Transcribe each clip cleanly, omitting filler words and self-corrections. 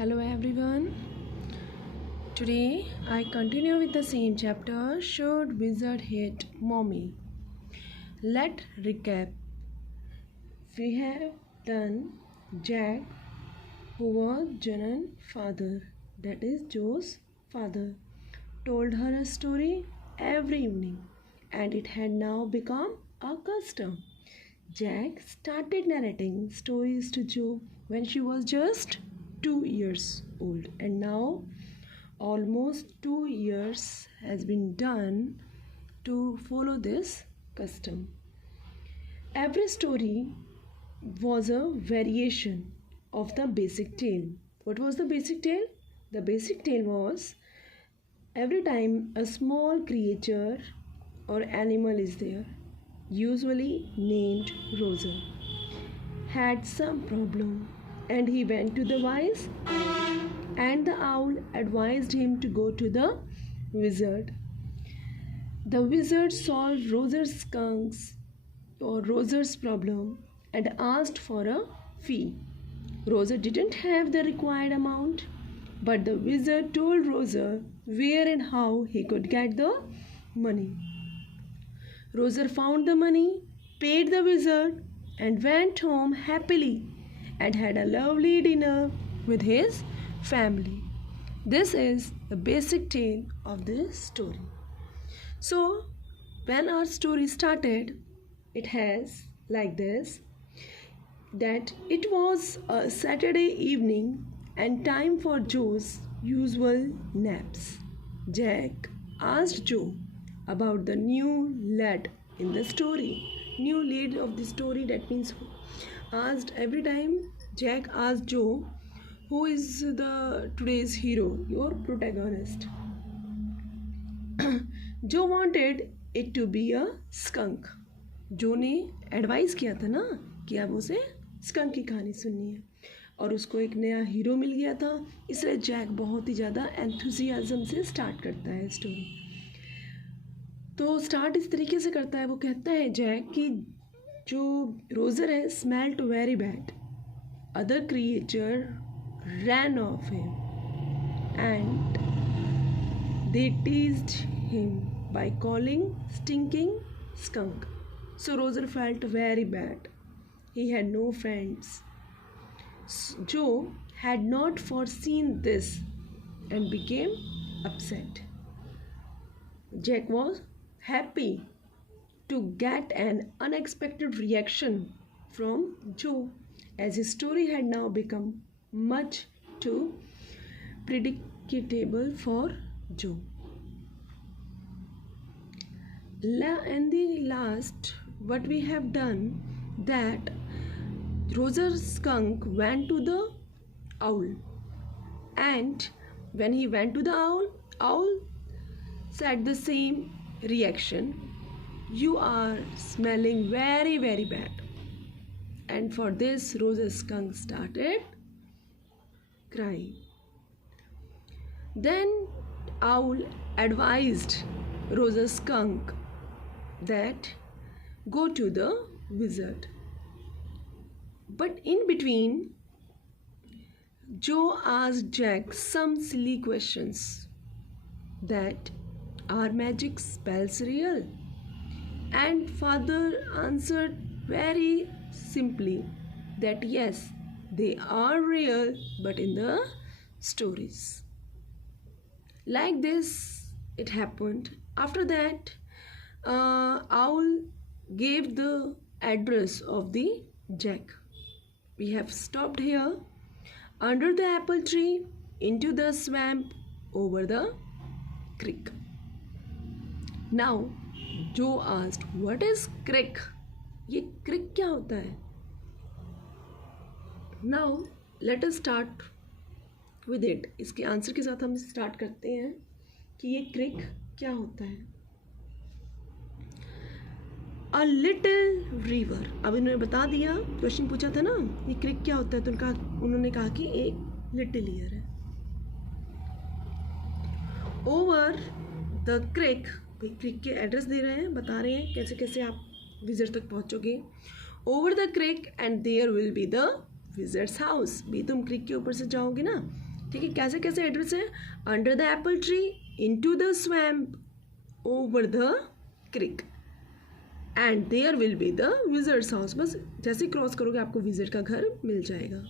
Hello everyone. Today I continue with the same chapter. Should wizard hate mommy? Let's recap. We have done Jack, who was Janan's father, that is Joe's father, told her a story every evening, and it had now become a custom. Jack started narrating stories to Joe when she was just 2 years old, and now almost 2 years has been done to follow this custom. Every story was a variation of the basic tale. What was the basic tale? The basic tale was every time a small creature or animal is there, usually named Rosa, had some problem, and he went to the wise owl, and the owl advised him to go to the wizard. The wizard solved Rosa's problem and asked for a fee. Rosa didn't have the required amount, but the wizard told Rosa where and how he could get the money. Rosa found the money, paid the wizard, and went home happily and had a lovely dinner with his family. This is the basic tale of this story. So, when our story started, it has like this, that it was a Saturday evening and time for Joe's usual naps. Jack asked Joe about the new lead in the story. New lead of the story, that means asked every time Jack asked Joe, who is the today's hero, your protagonist. Joe wanted it to be a skunk. जो ने advice किया था ना कि अब उसे skunk की कहानी सुननी है, और उसको एक नया हीरो मिल गया था, इसलिए जैक बहुत ही ज़्यादा एंथुजियाज्म से स्टार्ट करता है स्टोरी. तो स्टार्ट इस तरीके से करता है, वो कहता है जैक कि जो रोज़र है smelt very bad. Other creature ran off him and they teased him by calling stinking skunk. So Roser felt very bad. He had no friends. Joe had not foreseen this and became upset. Jack was happy to get an unexpected reaction from Joe, as his story had now become much too predictable for Joe. In the last, what we have done, that Roser's skunk went to the owl, and when he went to the owl said the same reaction, you are smelling very very bad. And for this Roser's skunk started crying. Then owl advised Roser's skunk that go to the wizard. But in between, Joe asked Jack some silly questions, that are magic spells real? And father answered very simply that yes, they are real, but in the stories. Like this it happened. After that, owl gave the address of the Jack. We have stopped here. Under the apple tree, into the swamp, over the creek. Now Joe asked, what is creek? ये creek क्या होता है? Now let us start with it. इसके answer के साथ हम start करते हैं कि ये creek क्या होता है. A little river. अब इन्होंने बता दिया, क्वेश्चन पूछा था ना ये क्रिक क्या होता है, तो उन्होंने कहा कि एक लिटिल ईयर है. ओवर द क्रिक, क्रिक के एड्रेस दे रहे हैं, बता रहे हैं कैसे कैसे आप विजर्ड तक पहुंचोगे. Over the creek and there will be the wizard's house. भी तुम क्रिक के ऊपर से जाओगे ना ठीक है, कैसे कैसे एड्रेस है? Under the apple tree, into the swamp, over the creek, and there will be the wizard's house. बस जैसे क्रॉस करोगे आपको विजर्ड का घर मिल जाएगा।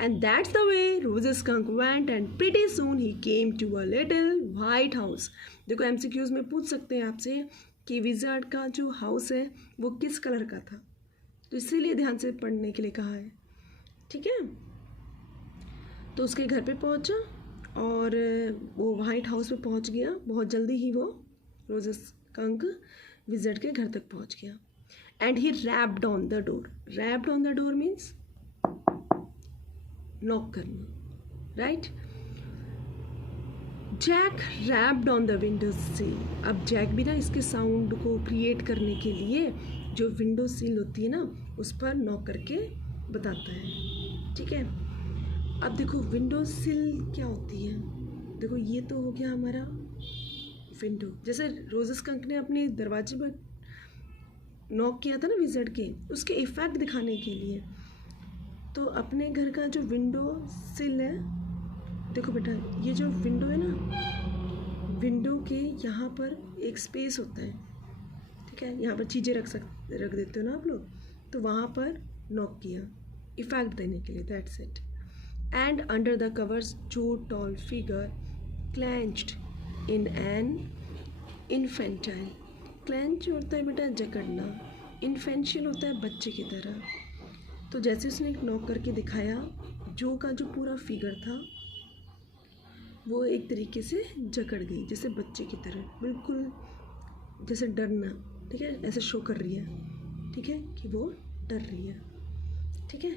And that's the way Roger skunk went and pretty soon ही came to a little white house. देखो एमसीक्यूज में पूछ सकते हैं आपसे कि विजर्ड का जो हाउस है वो किस कलर का था, तो इसीलिए ध्यान से पढ़ने के लिए कहा है। ठीक है, तो उसके घर पे पहुंचा और वो वाइट हाउस पे पहुंच गया। बहुत जल्दी ही वो रोज स्कंक विजर्ड के घर तक पहुंच गया। And he rapped on the door. Rapped on the door means knock करना, right? Jack rapped on the window sill. अब जैक भी ना इसके साउंड को क्रिएट करने के लिए जो विंडो सील होती है ना उस पर नॉक करके बताता है। ठीक है, अब देखो विंडो सील क्या होती है। देखो ये तो हो गया हमारा विंडो, जैसे रोज स्कंक ने अपने दरवाजे पर नॉक किया था ना विजर्ड के, उसके इफेक्ट दिखाने के लिए। तो अपने घर का जो विंडो सिल है, देखो बेटा ये जो विंडो है ना, विंडो के यहाँ पर एक स्पेस होता है। ठीक है, यहाँ पर चीज़ें रख देते हो ना आप लोग, तो वहाँ पर नॉक किया इफेक्ट देने के लिए, that's it. And under the covers two tall figure clenched in an infantile. Clench होता है बेटा जकड़ना, इन्फेंशियल होता है बच्चे की तरह। तो जैसे उसने एक नॉक करके दिखाया, जो का जो पूरा फिगर था वो एक तरीके से जकड़ गई, जैसे बच्चे की तरह, बिल्कुल जैसे डरना। ठीक है, ऐसे शो कर रही है, ठीक है, कि वो डर रही है। ठीक है,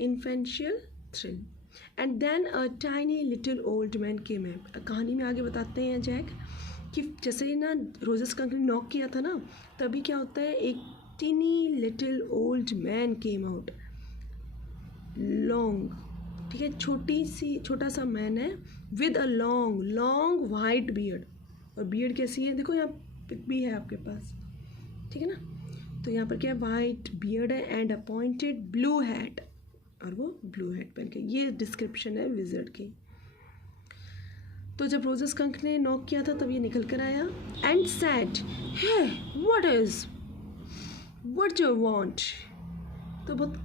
infantile thrill. And then a tiny little old man came up. कहानी में आगे बताते हैं जैक कि जैसे ही ना रोज स्कंक ने नॉक किया था ना, तभी क्या होता है, एक tiny little old man came out. Long, ठीक है, छोटा सा मैन है with a long long white beard. और बियर्ड कैसी है, देखो यहाँ पिक भी है आपके पास। ठीक है ना, तो यहाँ पर क्या है, वाइट बियर्ड है and a pointed blue hat, और वो ब्लू हैट पहन के। ये डिस्क्रिप्शन है विजर्ड की। तो जब रोज स्कंक ने नॉक किया था तब ये निकल कर आया and said, hey what you want. तो बहुत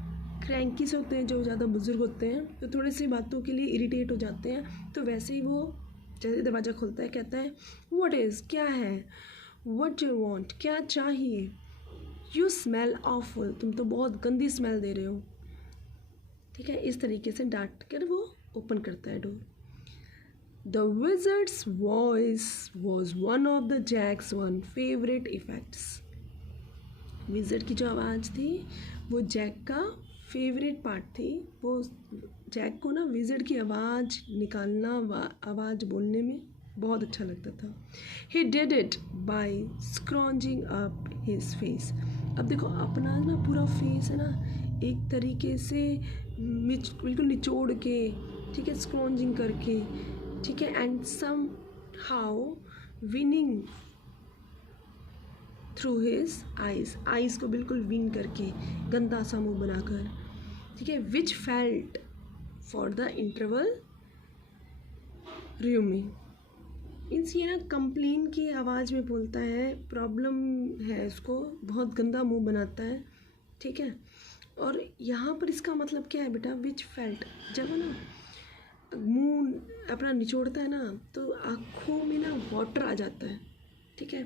क्रैंकी से होते हैं जो ज़्यादा बुजुर्ग होते हैं, तो थोड़ी सी बातों के लिए इरिटेट हो जाते हैं। तो वैसे ही वो जैसे दरवाज़ा खुलता है कहता है, व्हाट इज़, क्या है, व्हाट यू वांट, क्या चाहिए, यू स्मेल ऑफुल, तुम तो बहुत गंदी स्मेल दे रहे हो। ठीक है, इस तरीके से डांट कर वो ओपन करता है door. The wizard's voice was one of the Jack's one favourite effects. Wizard की जो आवाज़ थी वो जैक का फेवरेट पार्ट थी। वो जैक को ना विजर्ड की आवाज़ निकालना, आवाज़ बोलने में बहुत अच्छा लगता था। He did it by scrounging up his face. अब देखो अपना ना पूरा फेस है ना एक तरीके से बिल्कुल निचोड़ के, ठीक है, स्क्रॉन्जिंग करके, ठीक है, and somehow whining through his eyes को बिल्कुल विन करके, गंदा सा मुँह बनाकर, ठीक है, which felt for the interval roaming. Means ये ना कंप्लेन की आवाज़ में बोलता है, प्रॉब्लम है उसको, बहुत गंदा मुंह बनाता है। ठीक है, और यहाँ पर इसका मतलब क्या है बेटा, विच फेल्ट, जब है ना मुंह अपना निचोड़ता है ना तो आँखों में ना वाटर आ जाता है। ठीक है,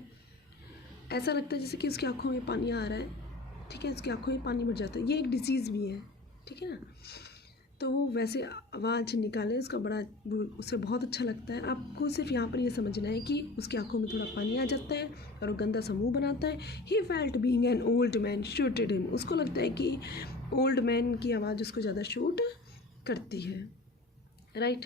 ऐसा लगता है जैसे कि उसकी आँखों में पानी आ रहा है। ठीक है, उसकी आँखों में पानी भर जाता है, ये एक डिजीज़ भी है। ठीक है ना, तो वो वैसे आवाज़ निकाले, उसका बड़ा, उसे बहुत अच्छा लगता है। आपको सिर्फ यहाँ पर ये समझना है कि उसकी आंखों में थोड़ा पानी आ जाता है और वो गंदा सा मुँह बनाता है। He felt being an old man shooted him. उसको लगता है कि ओल्ड मैन की आवाज़ उसको ज़्यादा शूट करती है, राइट।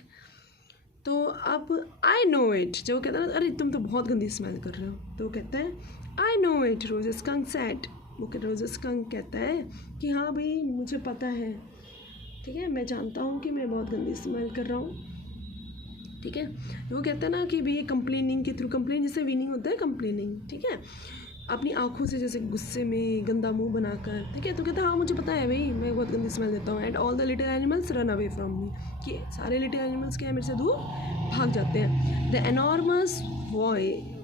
तो अब आई नो इट, जब वो कहता है ना अरे तुम तो बहुत गंदी स्मेल कर रहे हो, तो वो कहता है I know it Roger skunk said. वो रोज स्कंक कहता है कि हाँ भाई मुझे पता है, ठीक है, मैं जानता हूँ कि मैं बहुत गंदी स्मेल कर रहा हूँ। ठीक है, वो कहता है ना कि भाई कंप्लेनिंग के थ्रू, कंप्लेन जिससे विनिंग होता है कंप्लेनिंग, ठीक है, अपनी आंखों से जैसे गुस्से में गंदा मुंह बनाकर, ठीक है, तो कहता है हाँ मुझे पता है भाई मैं बहुत गंदी स्मेल देता हूँ। And all the little animals run away from me, कि सारे लिटिल एनिमल्स क्या है मेरे से दूर भाग जाते हैं। The enormous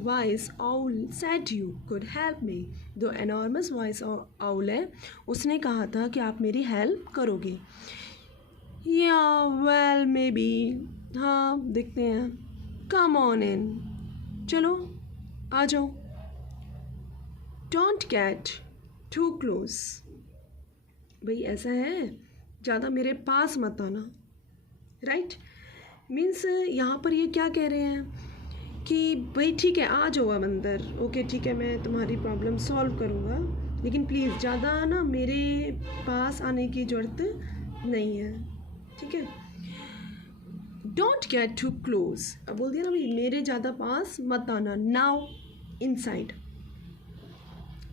voice owl said you could help me. The enormous voice owl है, उसने कहा था कि आप मेरी हेल्प करोगे। या वेल मे बी, हाँ देखते हैं, कम ऑन इन, चलो आ जाओ। डोंट गेट टू क्लोज, भाई ऐसा है ज़्यादा मेरे पास मत आना, राइट। मीन्स यहाँ पर ये क्या कह रहे हैं कि भाई ठीक है आ जाओ अब अंदर, ओके ठीक है मैं तुम्हारी प्रॉब्लम सॉल्व करूँगा, लेकिन प्लीज़ ज़्यादा ना मेरे पास आने की ज़रूरत नहीं है, ठीक है। डोंट गेट टू क्लोज, अब बोल दिया ना भाई मेरे ज़्यादा पास मत आना। नाउ इनसाइड,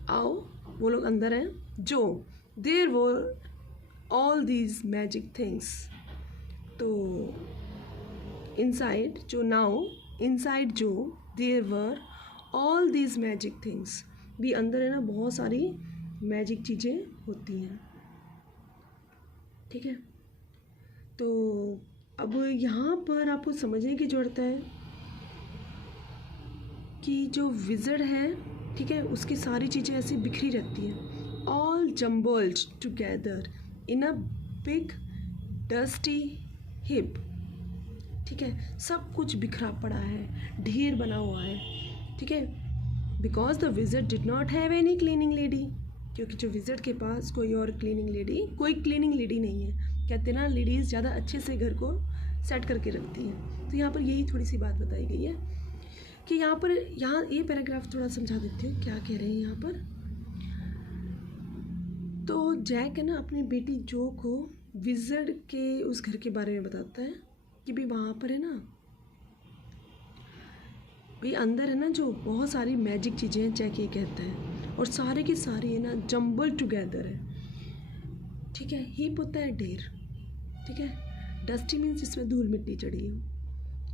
आओ, वो लोग अंदर हैं जो, there were all these magic things, तो इनसाइड जो, नाउ इनसाइड जो, there were all these magic things, भी अंदर है ना बहुत सारी मैजिक चीज़ें होती हैं, ठीक है। तो अब यहाँ पर आपको समझने की ज़रूरत है कि जो विज़र्ड है, ठीक है, उसकी सारी चीज़ें ऐसी बिखरी रहती हैं, all jumbled together in a big dusty hip, ठीक है, सब कुछ बिखरा पड़ा है, ढेर बना हुआ है, ठीक है। Because the wizard did not have any cleaning lady, क्योंकि जो विज़र्ड के पास कोई और क्लीनिंग लेडी नहीं है। कहते ना लेडीज़ ज़्यादा अच्छे से घर को सेट करके रखती हैं, तो यहाँ पर यही थोड़ी सी बात बताई गई है कि यहाँ ये पैराग्राफ थोड़ा समझा देती हूँ क्या कह रहे हैं यहाँ पर। तो जैक है ना अपनी बेटी जो को विज़र्ड के उस घर के बारे में बताता है कि भी वहाँ पर है ना भाई अंदर है ना जो बहुत सारी मैजिक चीज़ें हैं, जैक ये कहता है, और सारे की सारी है ना जम्बल टुगेदर है, ठीक है। हीप होता है ढेर, ठीक है, डस्टी मीन्स जिसमें धूल मिट्टी चढ़ी हो,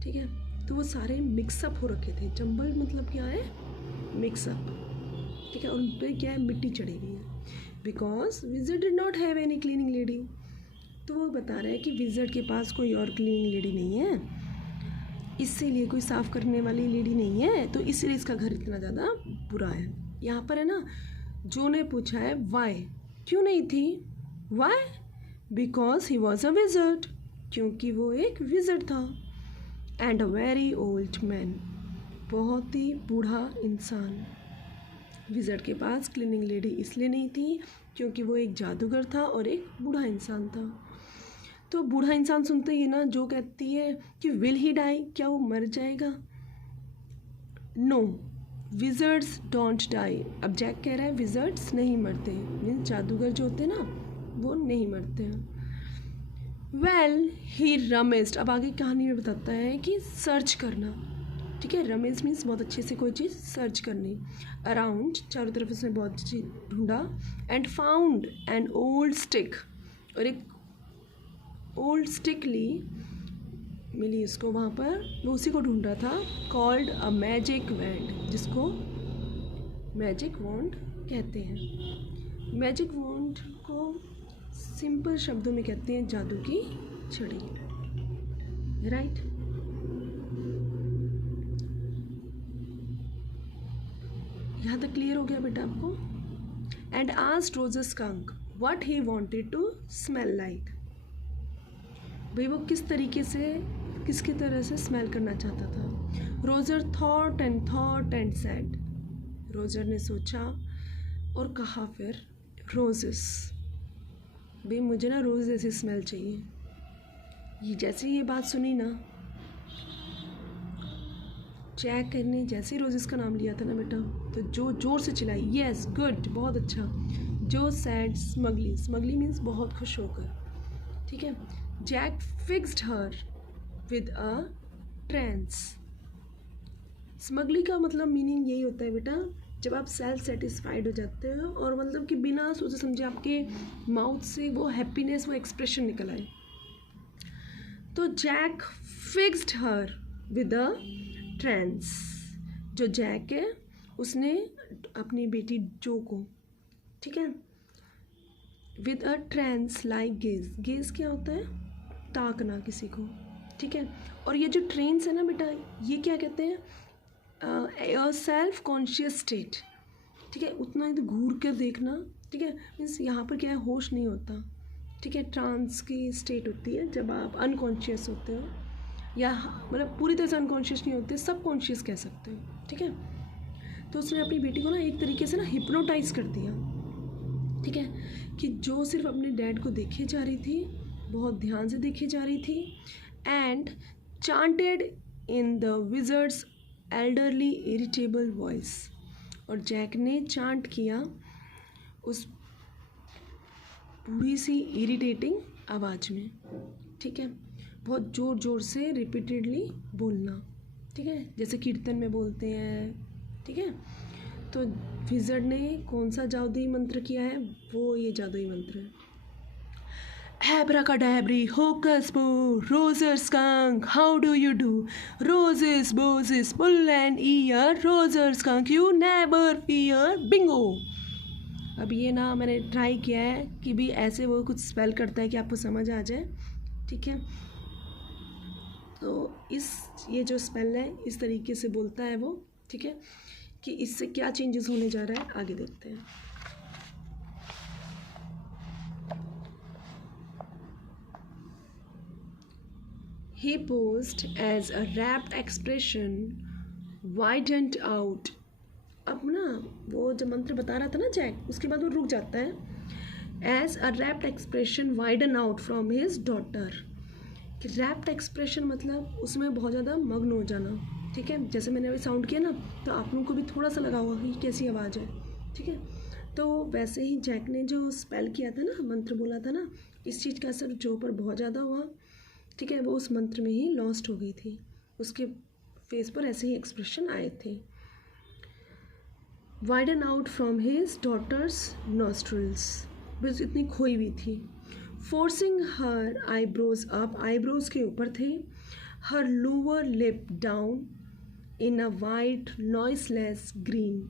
ठीक है, तो वो सारे मिक्सअप हो रखे थे। जम्बल मतलब क्या है, मिक्सअप, ठीक है, और उन पर क्या है मिट्टी चढ़ी हुई है। Because wizard did not have any cleaning lady, तो वो बता रहा है कि विज़र्ड के पास कोई और क्लीनिंग लेडी नहीं है, इसीलिए कोई साफ़ करने वाली लेडी नहीं है, तो इसीलिए इसका घर इतना ज़्यादा बुरा है। यहाँ पर है ना जो ने पूछा है वाई, क्यों नहीं थी, why, because he was a wizard, क्योंकि वो एक विज़र्ड था, and a very old man, बहुत ही बूढ़ा इंसान। विज़र्ड के पास क्लीनिंग लेडी इसलिए नहीं थी क्योंकि वो एक जादूगर था और एक बूढ़ा इंसान था। तो बूढ़ा इंसान सुनते ही ना जो कहती है कि विल ही डाई, क्या वो मर जाएगा, नो विज़र्ड्स डोंट डाई। अब जैक कह रहा है विज़र्ड्स नहीं मरते, मीन्स जादूगर जो होते हैं ना वो नहीं मरते हैं। वेल ही रमेस्ड, अब आगे कहानी में बताता है कि सर्च करना, ठीक है, रमेज मीन्स बहुत अच्छे से कोई चीज़ सर्च करनी, अराउंड चारों तरफ उसने बहुत चीज़ ढूंढा, and found an old stick, और एक ओल्ड स्टिक मिली उसको वहाँ पर, वो उसी को ढूंढ रहा था, कॉल्ड अ मैजिक वैंड, जिसको मैजिक वॉन्ड कहते हैं। मैजिक वॉन्ड को सिंपल शब्दों में कहते हैं जादू की छड़ी, राइट। यहाँ तक क्लियर हो गया बेटा आपको। And asked Roger skunk what he wanted to smell like, भाई वो किसकी तरह से स्मेल करना चाहता था। Roger thought and said, Roger ने सोचा और कहा फिर रोजेस, भाई मुझे ना रोज़ जैसी स्मेल चाहिए। ये जैसे ये बात सुनी ना, जैक ने जैसे ही रोजेस का नाम लिया था ना बेटा, तो जो जोर से चिल्लाई यस गुड, बहुत अच्छा। जो सैड स्मगली, स्मगली मीन्स बहुत खुश होकर, ठीक है। Jack fixed her with a trance, smugly का मतलब मीनिंग यही होता है बेटा, जब आप सेल्फ सेटिस्फाइड हो जाते हो और मतलब कि बिना सोचे समझे आपके माउथ से वो हैप्पीनेस, वो एक्सप्रेशन निकल आए। तो Jack fixed her with a trance, जो जैक है उसने अपनी बेटी जो को, ठीक है, with a trance like gaze, gaze क्या होता है, ताकना किसी को, ठीक है। और ये जो ट्रेंस है ना बेटा, ये क्या कहते हैं, अ सेल्फ कॉन्शियस स्टेट, ठीक है, उतना ही तो घूर कर देखना, ठीक है, मीन्स यहाँ पर क्या है, होश नहीं होता, ठीक है, ट्रांस की स्टेट होती है जब आप अनकॉन्शियस होते हो, या मतलब पूरी तरह से अनकॉन्शियस नहीं होते, सब कॉन्शियस कह सकते हो, ठीक है। तो उसने अपनी बेटी को ना एक तरीके से ना हिप्नोटाइज कर दिया, ठीक है, कि जो सिर्फ अपने डैड को देखे जा रही थी, बहुत ध्यान से देखे जा रही थी, and chanted in the wizards elderly irritable voice, और जैक ने चांट किया उस बूढ़ी सी इरिटेटिंग आवाज़ में, ठीक है, बहुत ज़ोर ज़ोर से रिपीटेडली बोलना, ठीक है, जैसे कीर्तन में बोलते हैं, ठीक है। तो विज़र्ड ने कौन सा जादुई मंत्र किया है, वो ये जादुई मंत्र है, Abracadabra, hocus pocus, roses skunk, how do you do? Roses, boses, pull an ear, roses skunk, you never fear, bingo. अब ये ना मैंने ट्राई किया है कि भी ऐसे वो कुछ स्पेल करता है कि आपको समझ आ जाए, ठीक है। तो ये जो स्पेल है इस तरीके से बोलता है वो, ठीक है, कि इससे क्या चेंजेस होने जा रहा है आगे देखते हैं। He posed as a rapt expression widened out. अब ना वो जब मंत्र बता रहा था ना जैक, उसके बाद वो रुक जाता है। As a rapt expression widened out from his daughter. कि rapt expression मतलब उसमें बहुत ज़्यादा मग्न हो जाना, ठीक है। जैसे मैंने अभी साउंड किया ना, तो आप लोगों को भी थोड़ा सा लगा होगा कि कैसी आवाज़ है, ठीक है। तो वैसे ही जैक ने जो स्पेल किया था ना, मंत्र बोला था ना, इस चीज़ का असर जो पर बहुत ज़्यादा हुआ, ठीक है, वो उस मंत्र में ही लॉस्ट हो गई थी, उसके फेस पर ऐसे ही एक्सप्रेशन आए थे। Widen out from his daughter's nostrils, बस इतनी खोई हुई थी। Forcing her eyebrows up, eyebrows के ऊपर थे। Her lower lip down in a white noiseless green,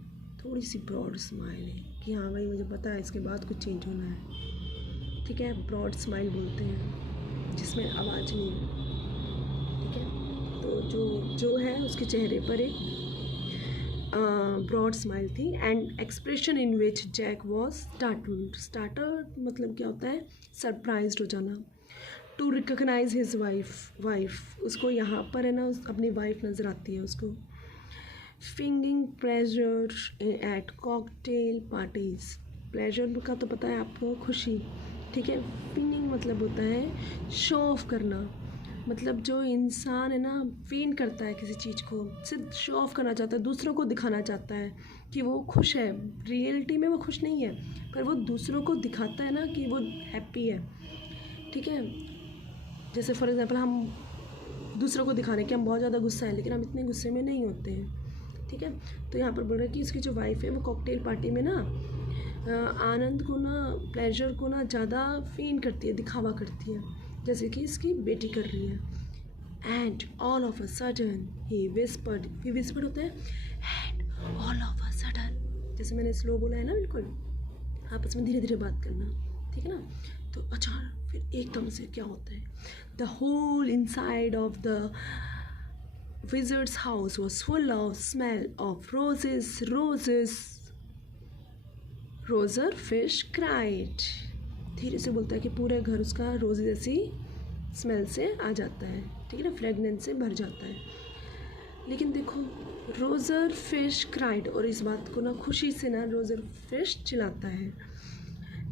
थोड़ी सी ब्रॉड स्माइल है कि हाँ भाई मुझे पता है इसके बाद कुछ चेंज होना है, ठीक है। ब्रॉड स्माइल बोलते हैं जिसमें आवाज़ नहीं है, ठीक है। तो जो है उसके चेहरे पर एक ब्रॉड स्माइल थी, and expression in which Jack was startled, startled मतलब क्या होता है, सरप्राइज्ड हो जाना। टू रिकग्नाइज हिज वाइफ, उसको यहाँ पर है ना अपनी वाइफ नज़र आती है उसको। Feigning pleasure at cocktail parties, pleasure का तो पता है आपको, खुशी, ठीक है। फिंगिंग मतलब होता है शो ऑफ करना, मतलब जो इंसान है ना फेन करता है किसी चीज़ को, सिर्फ शो ऑफ करना चाहता है, दूसरों को दिखाना चाहता है कि वो खुश है, रियलिटी में वो खुश नहीं है, पर वो दूसरों को दिखाता है ना कि वो हैप्पी है, ठीक है। जैसे फॉर एग्जांपल हम दूसरों को दिखाने कि हम बहुत ज़्यादा गुस्सा है, लेकिन हम इतने गुस्से में नहीं होते हैं, ठीक है। तो यहाँ पर बोल रहा है कि इसकी जो वाइफ है वो कॉकटेल पार्टी में ना आनंद को ना, प्लेजर को ना ज़्यादा फेन करती है, दिखावा करती है, जैसे कि इसकी बेटी कर रही है। And all of a sudden he whispered होता है, and all of a sudden, जैसे मैंने स्लो बोला है ना, बिल्कुल आपस में धीरे धीरे बात करना, ठीक है ना। तो अचानक फिर एकदम से क्या होता है, the whole inside of the wizard's house was full of smell of roses Roger fish cried, धीरे से बोलता है कि पूरे घर उसका रोज जैसी स्मेल से आ जाता है, ठीक है ना, फ्रेगनेंस से भर जाता है। लेकिन देखो रोजर फिश क्राइड, और इस बात को ना खुशी से ना रोजर फिश चिल्लाता है।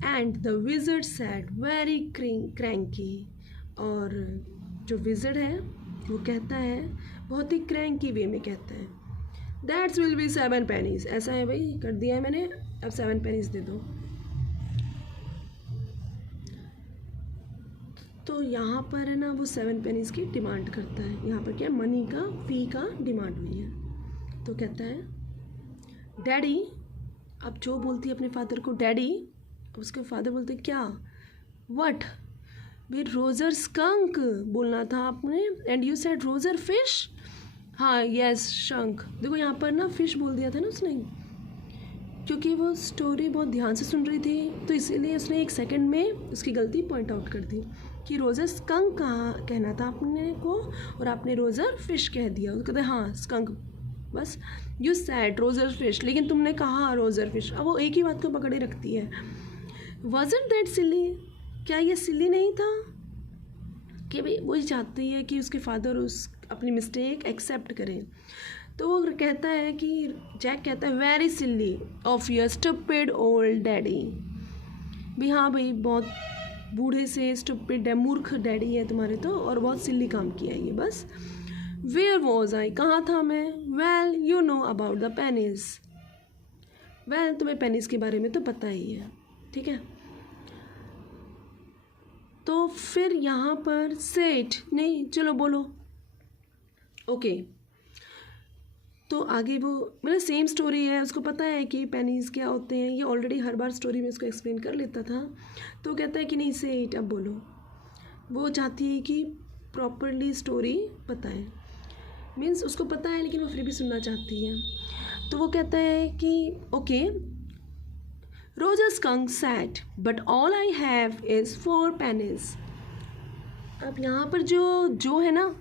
And the wizard sad very cranky, और जो विजर्ड है वो कहता है बहुत ही क्रैंकी वे में कहता है, दैट्स विल बी 7 pennies, ऐसा है भाई, कर दिया है मैंने, अब 7 pennies दे दो। तो यहाँ पर है ना वो 7 pennies की डिमांड करता है, यहाँ पर क्या मनी का फी का डिमांड हुई है। तो कहता है डैडी, अब जो बोलती है अपने फादर को डैडी, उसके फादर बोलते क्या, व्हाट, भाई रोजर स्कंक बोलना था आपने, and you said Roger fish, हाँ यस शंख, देखो यहाँ पर ना फिश बोल दिया था ना उसने, क्योंकि वो स्टोरी बहुत ध्यान से सुन रही थी तो इसीलिए उसने एक सेकंड में उसकी गलती पॉइंट आउट कर दी कि रोज़र स्कंक कहाँ कहना था आपने को और आपने रोज़र फिश कह दिया। वो कहते हाँ स्कंक, बस यू सैड रोज़र फिश, लेकिन तुमने कहा रोज़र फिश। अब वो एक ही बात को पकड़े रखती है। वॉजंट दैट सिली, क्या ये सिली नहीं था कि भाई वही चाहती है कि उसके फादर उस अपनी मिस्टेक एक्सेप्ट करें। तो वो कहता है कि जैक कहता है very silly of your stupid old daddy, भी हाँ भाई बहुत बूढ़े से स्टूपिड मूर्ख डैडी है तुम्हारे तो, और बहुत सिल्ली काम किया है ये बस। वेयर वॉज आई, कहाँ था मैं। Well you know about the pennies, well तुम्हें पेनीज के बारे में तो पता ही है, ठीक है। तो फिर यहाँ पर सेट नहीं, चलो बोलो ओके। तो आगे वो मतलब सेम स्टोरी है, उसको पता है कि पेनीज क्या होते हैं, ये ऑलरेडी हर बार स्टोरी में उसको एक्सप्लेन कर लेता था। तो कहता है कि नहीं सेट अब बोलो, वो चाहती है कि प्रॉपरली स्टोरी बताए, मीन्स उसको पता है लेकिन वो फिर भी सुनना चाहती है। तो वो कहता है कि okay, Roger skunk sad but all I have is 4 pennies। अब यहाँ पर जो है ना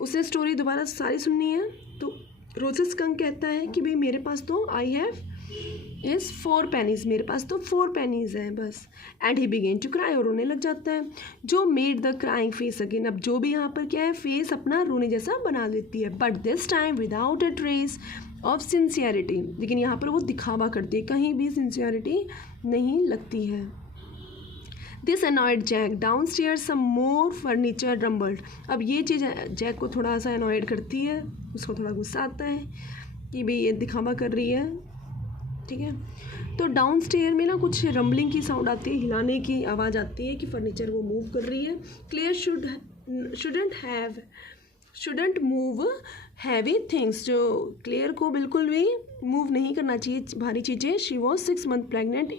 उसे स्टोरी दोबारा सारी सुननी है। तो रोजर स्कंक कहता है कि भाई मेरे पास तो आई हैव इज़ 4 pennies, मेरे पास तो 4 pennies हैं बस। And he began to cry, और रोने लग जाता है। Jo made the crying face again, अब जो भी यहाँ पर क्या है फेस अपना रोने जैसा बना देती है, but this time without a trace of sincerity, लेकिन यहाँ पर वो दिखावा करती है, कहीं भी सिंसियरिटी नहीं लगती है। This annoyed Jack down stair some more furniture rumbled, अब ये चीज़ जैक को थोड़ा सा अनॉयड करती है, उसको थोड़ा गुस्सा आता है कि भाई ये दिखावा कर रही है, ठीक है। तो डाउन स्टेयर में ना कुछ रम्बलिंग की साउंड आती है, हिलाने की आवाज़ आती है कि फर्नीचर वो मूव कर रही है। Clare shouldn't move heavy things, जो क्लियर को बिल्कुल भी मूव नहीं करना चाहिए भारी चीज़ें। She was 6 months pregnant,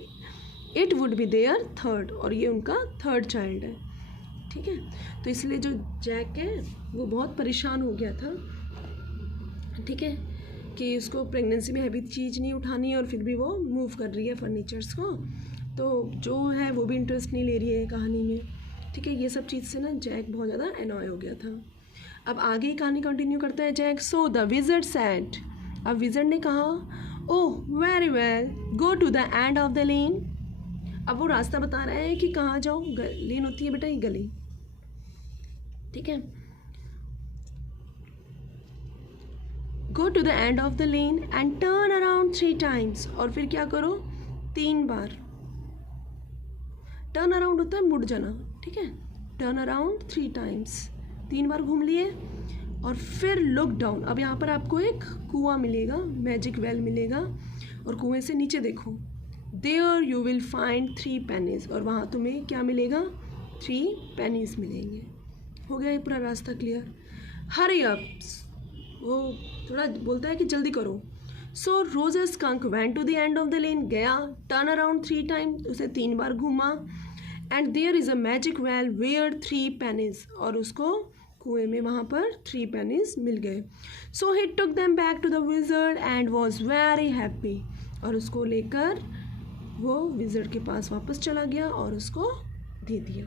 it would be their 3rd, और ये उनका 3rd चाइल्ड है, ठीक है। तो इसलिए जो जैक है वो बहुत परेशान हो गया था, ठीक है, कि उसको प्रेगनेंसी में हैवी चीज़ नहीं उठानी है और फिर भी वो मूव कर रही है फर्नीचर्स को, तो जो है वो भी इंटरेस्ट नहीं ले रही है कहानी में, ठीक है। ये सब चीज़ से ना जैक बहुत ज़्यादा एनॉय हो गया था। अब आगे कहानी कंटिन्यू करता है Jack. So the wizard said, अब विज़र्ड ने कहा oh very well go to the end of the lane, अब वो रास्ता बता रहा है कि कहाँ जाओ, लेन होती है बेटा ये गली, ठीक है। Go to the end of the lane and turn around 3 times, और फिर क्या करो 3 बार। टर्न अराउंड होता है मुड़ जाना, ठीक है। टर्न अराउंड 3 times, 3 बार घूम लिए। और फिर लुक डाउन, अब यहाँ पर आपको एक कुआं मिलेगा, मैजिक वेल मिलेगा, और कुएं से नीचे देखो। There you will find 3 pennies, और वहाँ तुम्हें क्या मिलेगा 3 pennies मिलेंगे। हो गया ये पूरा रास्ता क्लियर। हरी अप, वो थोड़ा बोलता है कि जल्दी करो। So Roger Skunk went to the end of the lane, गया, टर्न अराउंड 3 times, उसे 3 बार घूमा। And there is a magic well where 3 pennies, और उसको कुएं में वहाँ पर 3 pennies मिल गए। So he took them back to the wizard and was very happy, और उसको लेकर वो विज़र्ड के पास वापस चला गया और उसको दे दिया।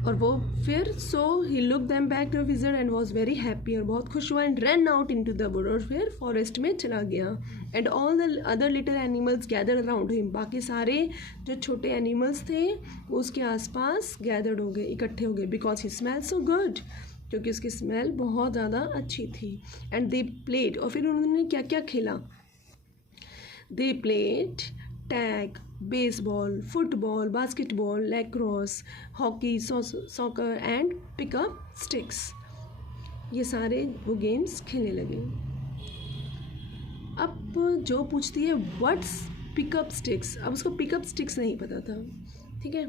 और वो फिर so he look them back to wizard and was very happy, और बहुत खुश हुआ। And run out into the wood, और फिर फॉरेस्ट में चला गया। And all the other little animals gathered around him, बाकी सारे जो छोटे एनिमल्स थे वो उसके आसपास गैदर्ड हो गए, इकट्ठे हो गए। Because he smell so good, क्योंकि उसकी स्मेल बहुत ज़्यादा अच्छी थी। एंड दे प्लेड, और फिर उन्होंने क्या क्या खेला। They played tag, baseball, football, basketball, lacrosse, hockey, soccer and pickup sticks, ये सारे वो गेम्स खेलने लगे। अब जो पूछती है व्हाट्स पिकअप स्टिक्स, अब उसको पिकअप स्टिक्स नहीं पता था, ठीक है।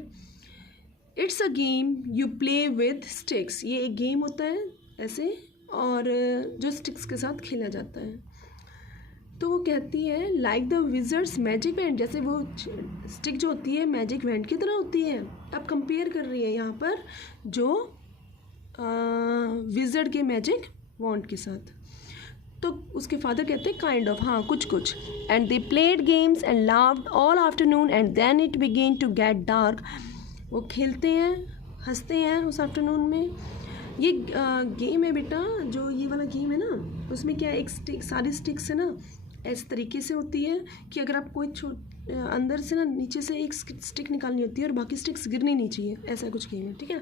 It's a game you play with sticks, ये एक गेम होता है ऐसे, और जो स्टिक्स के साथ खेला जाता है। तो वो कहती है like the wizards magic wand, जैसे वो स्टिक जो होती है मैजिक वैंड की तरह होती है। अब कंपेयर कर रही है यहाँ पर जो विज़र्ड के मैजिक वॉन्ड के साथ। तो उसके फादर कहते हैं काइंड ऑफ, हाँ कुछ कुछ। And they played games and laughed all afternoon and then it began to get dark. वो खेलते हैं, हंसते हैं उस आफ्टरनून में। ये गेम है बेटा, जो ये वाला गेम है ना, उसमें क्या एक स्टिक, सारी स्टिक्स है ना इस तरीके से होती है कि अगर आप कोई अंदर से ना नीचे से एक स्टिक निकालनी होती है और बाकी स्टिक्स गिरनी नहीं चाहिए, ऐसा कुछ गेम है, ठीक है।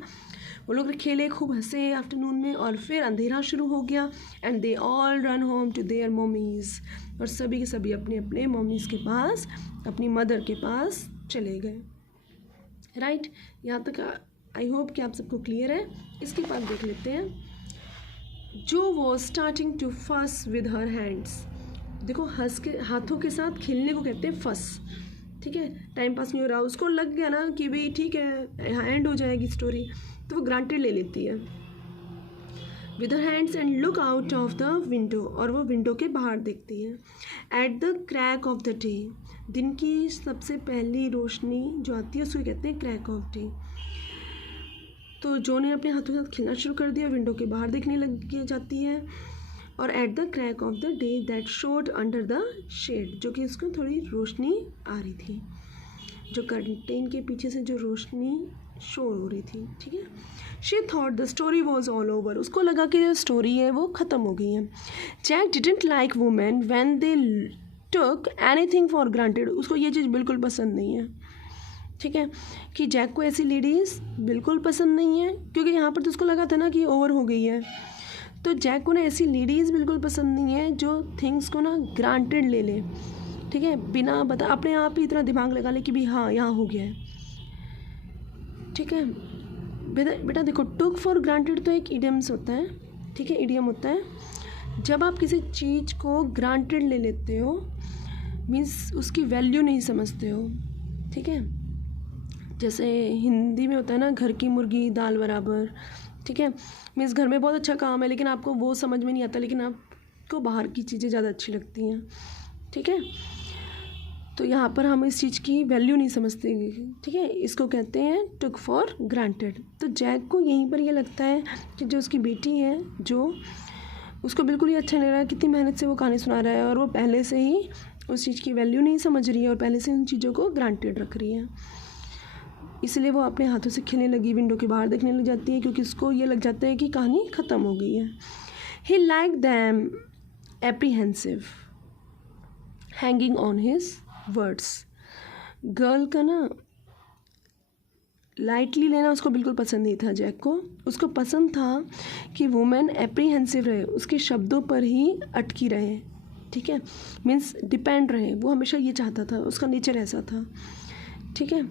वो लोग खेले, खूब हंसे आफ्टरनून में, और फिर अंधेरा शुरू हो गया। And they all run home to their mommies, और सभी के सभी अपने अपने मम्मीज़ के पास, अपनी मदर के पास चले गए। राइट, यहाँ तक आई होप कि आप सबको क्लियर है। इसके बाद देख लेते हैं। जो वॉज स्टार्टिंग टू फस विद हर हैंड्स। देखो, हंस के हाथों के साथ खेलने को कहते हैं फस, ठीक है। टाइम पास नहीं हो रहा, उसको लग गया ना कि भाई ठीक है एंड हो जाएगी स्टोरी, तो वो ग्रांटेड ले लेती है। With her hands and look out of the window, और वो विंडो के बाहर देखती है। Eight the crack of the day, दिन की सबसे पहली रोशनी जो आती है उसको कहते हैं क्रैक ऑफ डे। तो जो ने अपने हाथों के साथ खेलना शुरू कर दिया, विंडो के बाहर देखने लग जाती है। और at the crack of the day that showed under the shade, जो कि उसको थोड़ी रोशनी आ रही थी, जो कर्टेन के पीछे से जो रोशनी शो हो रही थी, ठीक है। She thought the story was all over, उसको लगा कि जो स्टोरी है वो ख़त्म हो गई है। Jack didn't like women when they took anything for granted, उसको ये चीज़ बिल्कुल पसंद नहीं है, ठीक है, कि जैक को ऐसी लेडीज़ बिल्कुल पसंद नहीं है, क्योंकि यहाँ पर तो उसको लगा था ना कि ओवर हो गई है। तो जैक को ना ऐसी लेडीज़ बिल्कुल पसंद नहीं है जो थिंग्स को ना ग्रांटेड ले ले, ठीक है, बिना बता अपने आप ही इतना दिमाग लगा ले कि भी हाँ यहाँ हो गया है, ठीक है। बेटा देखो, टुक फॉर ग्रांटेड तो एक इडियम्स होता है, ठीक है, इडियम होता है। जब आप किसी चीज़ को ग्रांटेड ले लेते हो, मीन्स उसकी वैल्यू नहीं समझते हो, ठीक है। जैसे हिंदी में होता है ना, घर की मुर्गी दाल बराबर, ठीक है। मीन्स घर में बहुत अच्छा काम है लेकिन आपको वो समझ में नहीं आता, लेकिन आपको बाहर की चीज़ें ज़्यादा अच्छी लगती हैं, ठीक है। तो यहाँ पर हम इस चीज़ की वैल्यू नहीं समझते, ठीक है, इसको कहते हैं टुक फॉर ग्रांटेड। तो जैक को यहीं पर ये लगता है कि जो उसकी बेटी है, जो उसको बिल्कुल ही अच्छा नहीं लग रहा है, कितनी मेहनत से वो कहानी सुना रहा है, और वो पहले से ही उस चीज़ की वैल्यू नहीं समझ रही है और पहले से उन चीज़ों को ग्रांटेड रख रही है। इसलिए वो अपने हाथों से खेलने लगी, विंडो के बाहर देखने लग जाती है, क्योंकि उसको ये लग जाता है कि कहानी ख़त्म हो गई है। He like them apprehensive hanging on his words. Girl का ना लाइटली लेना उसको बिल्कुल पसंद नहीं था जैक को। उसको पसंद था कि वुमेन एप्रीहेंसिव रहे, उसके शब्दों पर ही अटकी रहे, ठीक है, मीन्स डिपेंड रहे। वो हमेशा ये चाहता था, उसका नेचर ऐसा था, ठीक है।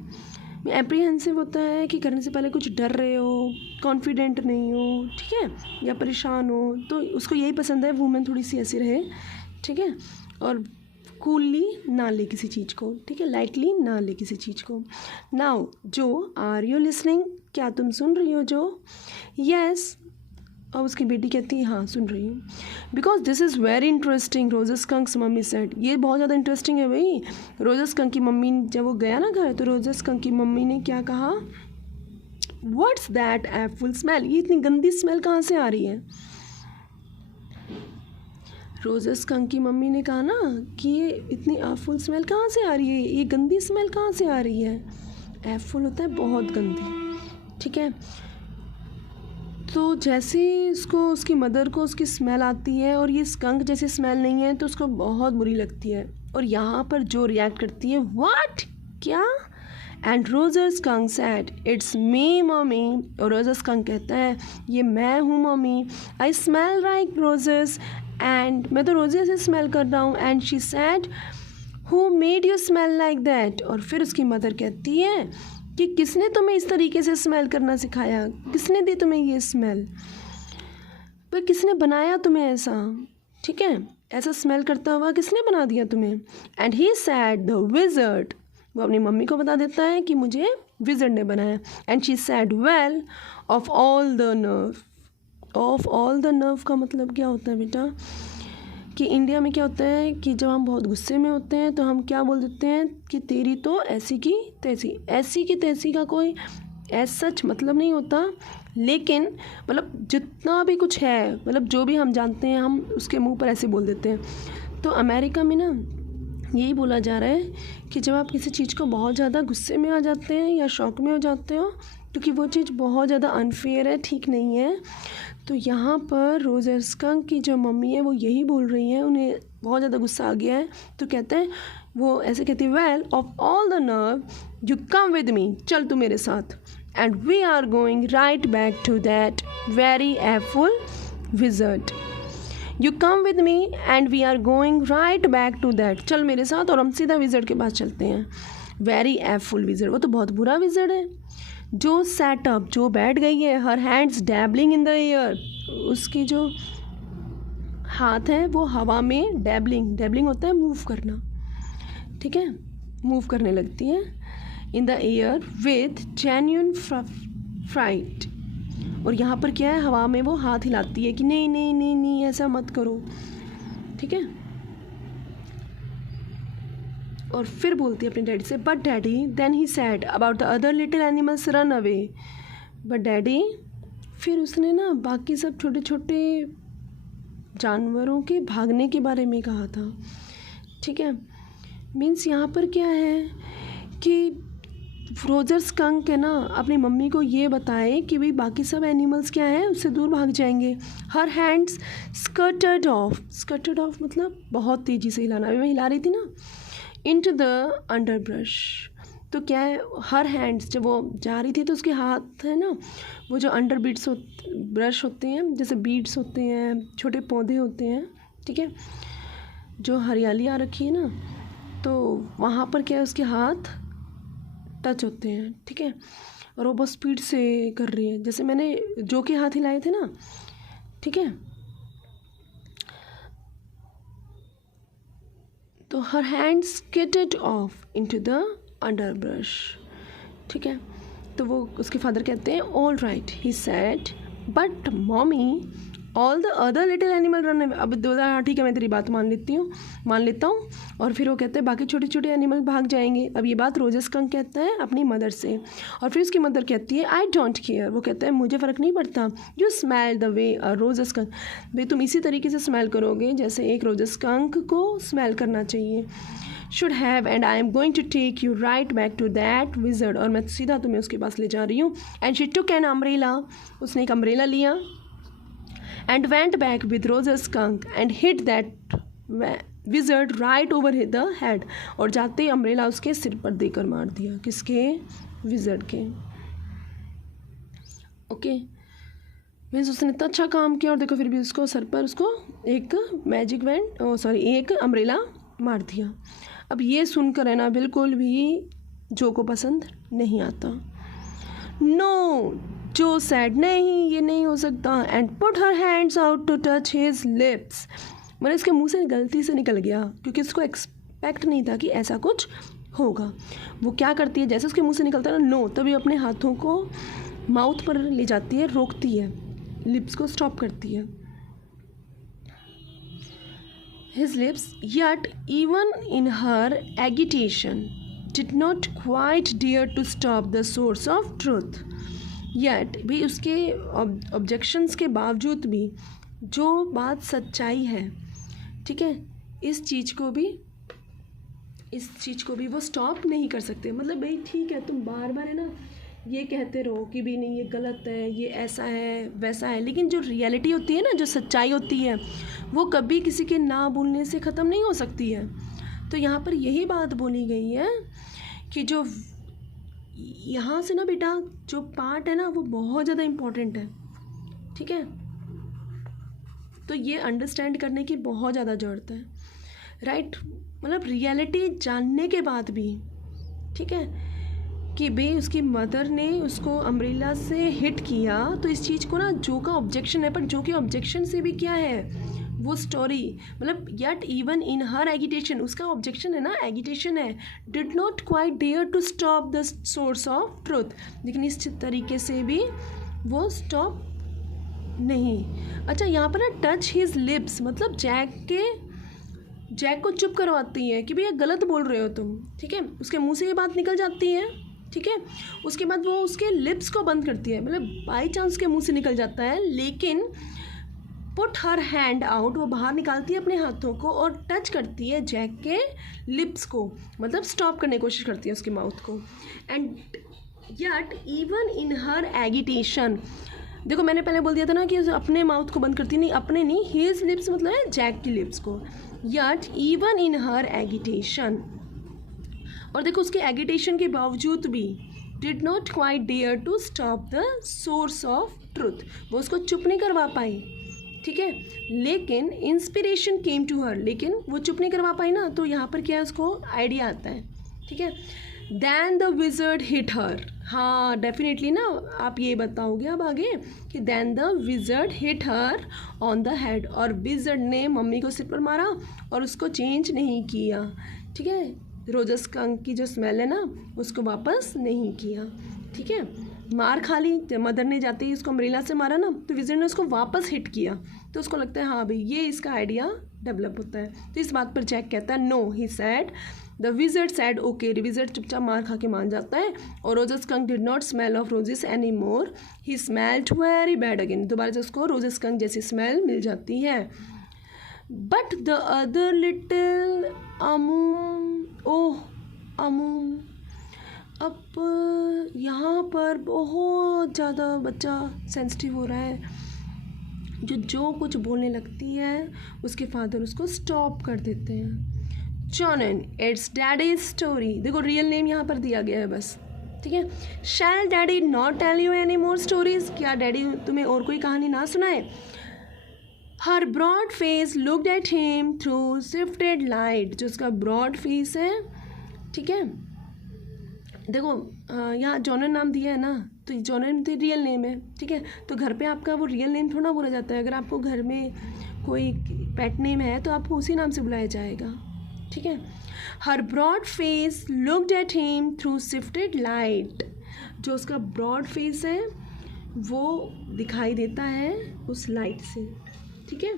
एप्रीहेंसिव होता है कि करने से पहले कुछ डर रहे हो, कॉन्फिडेंट नहीं हो, ठीक है, या परेशान हो, तो उसको यही पसंद है वुमेन थोड़ी सी ऐसी रहे, ठीक है, और कूलली ना ले किसी चीज़ को, ठीक है, लाइटली ना ले किसी चीज़ को। नाउ जो, आर यू लिसनिंग, क्या तुम सुन रही हो जो? यस। और उसकी बेटी कहती है हाँ सुन रही हूँ। Because this is very interesting, Roger Skunk's mommy said, ये बहुत ज़्यादा इंटरेस्टिंग है भाई। रोजेस कंक की मम्मी, जब वो गया ना घर, तो रोजेस कंक की मम्मी ने क्या कहा? व्हाट्स दैट एप्पल स्मेल, ये इतनी गंदी स्मेल कहाँ से आ रही है? रोजेस कंक की मम्मी ने कहा ना कि ये इतनी एप्पल स्मेल कहाँ से आ रही है, ये गंदी स्मेल कहाँ से आ रही है? एप्पल होता है बहुत गंदी, ठीक है। तो जैसे उसको, उसकी मदर को उसकी स्मेल आती है और ये स्कंक जैसी स्मेल नहीं है, तो उसको बहुत बुरी लगती है। और यहाँ पर जो रिएक्ट करती है, व्हाट, क्या? And Roger skunk said, it's me mummy. और रोजर स्कंक कहता है ये मैं हूँ mummy. I smell like roses, and मैं तो रोजेस से स्मेल कर रहा हूँ। And she said, who made you smell like that? और फिर उसकी मदर कहती है कि किसने तुम्हें इस तरीके से स्मेल करना सिखाया, किसने दी तुम्हें ये स्मेल, पर किसने बनाया तुम्हें ऐसा, ठीक है, ऐसा स्मेल करता हुआ किसने बना दिया तुम्हें? And he said the wizard, वो अपनी मम्मी को बता देता है कि मुझे विज़र्ड ने बनाया। And she said, well of all the nerve. Of all the nerve का मतलब क्या होता है बेटा? कि इंडिया में क्या होता है कि जब हम बहुत गुस्से में होते हैं तो हम क्या बोल देते हैं कि तेरी तो ऐसी की तैसी। ऐसी की तैसी का कोई एज सच मतलब नहीं होता, लेकिन मतलब जितना भी कुछ है, मतलब जो भी हम जानते हैं हम उसके मुंह पर ऐसे बोल देते हैं। तो अमेरिका में ना यही बोला जा रहा है कि जब आप किसी चीज़ को बहुत ज़्यादा गुस्से में आ जाते हैं या शौक में हो जाते हो क्योंकि वो चीज़ बहुत ज़्यादा अनफेयर है, ठीक नहीं है, तो यहाँ पर रोजर स्कंक की जो मम्मी है वो यही बोल रही हैं, उन्हें बहुत ज़्यादा गुस्सा आ गया है। तो कहते हैं, वो ऐसे कहती है, well of all the nerve you come with me, चल तू मेरे साथ, and we are going right back to that very awful wizard. You come with me and we are going right back to that, चल मेरे साथ और हम सीधा विजर्ड के पास चलते हैं। वेरी एफुल विजर्ड, वो तो बहुत बुरा विजर्ड है। जो सेटअप, जो बैठ गई है, her hands dabbling in the air, उसकी जो हाथ है वो हवा में डैबलिंग, डैबलिंग होता है मूव करना, ठीक है, मूव करने लगती है in the air with genuine fright. और यहाँ पर क्या है, हवा में वो हाथ हिलाती है कि नहीं नहीं नहीं नहीं ऐसा मत करो, ठीक है। और फिर बोलती है अपने डैडी से, but daddy then he said about the other little animals run away. But daddy, फिर उसने ना बाकी सब छोटे छोटे जानवरों के भागने के बारे में कहा था, ठीक है। मीन्स यहाँ पर क्या है कि रोजर स्कंक है ना, अपनी मम्मी को ये बताए कि भाई बाकी सब एनिमल्स क्या है, उससे दूर भाग जाएंगे। हर हैंड्स स्कर्टेड ऑफ, स्कर्टेड ऑफ मतलब बहुत तेज़ी से हिलाना, अभी मैं हिला रही थी ना, इनटू द अंडरब्रश। तो क्या है, हर हैंड्स, जब वो जा रही थी तो उसके हाथ है ना, वो जो अंडर बीट्स ब्रश होते हैं, जैसे बीट्स होते हैं, छोटे पौधे होते हैं, ठीक है, जो हरियाली आ रखी है ना, तो वहाँ पर क्या है, उसके हाथ टच होते हैं, ठीक है। और वो बहुत स्पीड से कर रही है, जैसे मैंने जो के हाथ हिलाए थे ना, ठीक है। तो her hand skittered off into the underbrush, ठीक है। तो वो उसके फादर कहते हैं, all right he said, but mommy all the other little animal run away. अब हाँ ठीक है, मैं तेरी बात मान लेता हूँ। और फिर वो कहते हैं बाकी छोटे छोटे एनिमल भाग जाएंगे। अब ये बात रोजर स्कंक कहता है अपनी मदर से, और फिर उसकी मदर कहती है, आई डोंट केयर। वो कहता है मुझे फ़र्क नहीं पड़ता, you smell the way a Roger skunk. भाई तुम इसी तरीके से स्मेल करोगे जैसे एक रोजर स्कंक को स्मेल करना चाहिए, should have, and I am going to take you right back to that wizard. और मैं सीधा तुम्हें उसके पास ले जा रही हूँ। And she took an umbrella, उसने एक अम्ब्रेला लिया, and went back with Roger Skunk and hit that wizard right over the head। और जाते ही अम्ब्रेला उसके सिर पर देकर मार दिया, किसके, विजर्ड के, ओके। मीन्स उसने इतना अच्छा काम किया और देखो फिर भी उसको सर पर उसको एक मैजिक एक अम्ब्रेला मार दिया। अब ये सुनकर है ना बिल्कुल भी जो को पसंद नहीं आता। नो, जो सैड, नहीं ये नहीं हो सकता, and put her hands out to touch his lips. मतलब इसके मुंह से गलती से निकल गया, क्योंकि इसको एक्सपेक्ट नहीं था कि ऐसा कुछ होगा। वो क्या करती है, जैसे उसके मुंह से निकलता है ना नो, तभी अपने हाथों को माउथ पर ले जाती है, रोकती है, लिप्स को स्टॉप करती है, his lips. Yet even in her agitation did not quite dare to stop the source of truth. Yet भी उसके ऑब्जेक्शंस के बावजूद भी जो बात सच्चाई है, ठीक है, इस चीज़ को भी वो स्टॉप नहीं कर सकते। मतलब भाई ठीक है, तुम बार बार है ना ये कहते रहो कि भी नहीं ये गलत है, ये ऐसा है वैसा है, लेकिन जो रियलिटी होती है ना, जो सच्चाई होती है, वो कभी किसी के ना बोलने से ख़त्म नहीं हो सकती है। तो यहाँ पर यही बात बोली गई है कि जो यहाँ से ना बेटा जो पार्ट है ना वो बहुत ज़्यादा इम्पोर्टेंट है, ठीक है। तो ये अंडरस्टैंड करने की बहुत ज़्यादा ज़रूरत है, राइट। मतलब रियलिटी जानने के बाद भी, ठीक है, कि भाई उसकी मदर ने उसको अम्ब्रेला से हिट किया, तो इस चीज़ को ना जो का ऑब्जेक्शन है, पर जो के ऑब्जेक्शन से भी क्या है वो स्टोरी, मतलब yet even in her agitation, उसका ऑब्जेक्शन है ना, एगिटेशन है, did not quite dare to stop the source of truth, लेकिन इस तरीके से भी वो स्टॉप नहीं। अच्छा, यहाँ पर ना टच हिज लिप्स, मतलब जैक को चुप करवाती है कि भैया गलत बोल रहे हो तुम, ठीक है। उसके मुंह से ये बात निकल जाती है, ठीक है। उसके बाद वो उसके लिप्स को बंद करती है, मतलब बाई चांस उसके मुंह से निकल जाता है, लेकिन पुट हर हैंड आउट, वो बाहर निकालती है अपने हाथों को और टच करती है जैक के लिप्स को, मतलब स्टॉप करने की कोशिश करती है उसके माउथ को। And yet even in her agitation, देखो मैंने पहले बोल दिया था ना कि अपने माउथ को बंद करती नहीं, अपने नहीं, हिज लिप्स मतलब है जैक की लिप्स को। Yet even in her agitation, और देखो उसके एगिटेशन के बावजूद भी did not quite dare to stop the source of truth, वो उसको चुप नहीं करवा पाई, ठीक है। लेकिन इंस्पिरेशन केम टू हर, लेकिन वो चुप नहीं करवा पाई ना, तो यहाँ पर क्या है, उसको आइडिया आता है, ठीक है। Then the wizard hit her, हाँ डेफिनेटली ना आप ये बताओगे अब आगे कि then the wizard hit her on the head, और विजर्ड ने मम्मी को सिर पर मारा और उसको चेंज नहीं किया, ठीक है। रोजस स्कंक की जो स्मेल है ना उसको वापस नहीं किया, ठीक है। मार खा ली, जब मदर ने जाते ही उसको अम्ब्रेला से मारा ना, तो विजर्ड ने उसको वापस हिट किया, तो उसको लगता है हाँ भाई ये इसका आइडिया डेवलप होता है। तो इस बात पर जैक कहता है no, he said, the wizard said okay, wizard चुपचाप मार खा के मान जाता है। और rose's skunk did not smell of roses any more, he smelled very bad again, दोबारा से उसको रोजस स्कंक जैसी स्मेल मिल जाती है। बट द अदर लिटिल अमूम, ओह अमूम, अब यहाँ पर बहुत ज़्यादा बच्चा सेंसिटिव हो रहा है, जो कुछ बोलने लगती है उसके फादर उसको स्टॉप कर देते हैं। जॉनन, इट्स डैडीज स्टोरी, देखो रियल नेम यहाँ पर दिया गया है बस, ठीक है। Shall daddy not tell you any more stories, क्या डैडी तुम्हें और कोई कहानी ना सुनाए। Her broad face looked at him through shifted light, जो उसका ब्रॉड फेस है, ठीक है। देखो यहाँ जॉनन नाम दिया है ना, तो जॉनन तो रियल नेम है, ठीक है। तो घर पे आपका वो रियल नेम थोड़ा बोला जाता है, अगर आपको घर में कोई पेट नेम है तो आपको उसी नाम से बुलाया जाएगा, ठीक है। Her broad face looked at him through shifted light, जो उसका ब्रॉड फेस है वो दिखाई देता है उस लाइट से, ठीक है।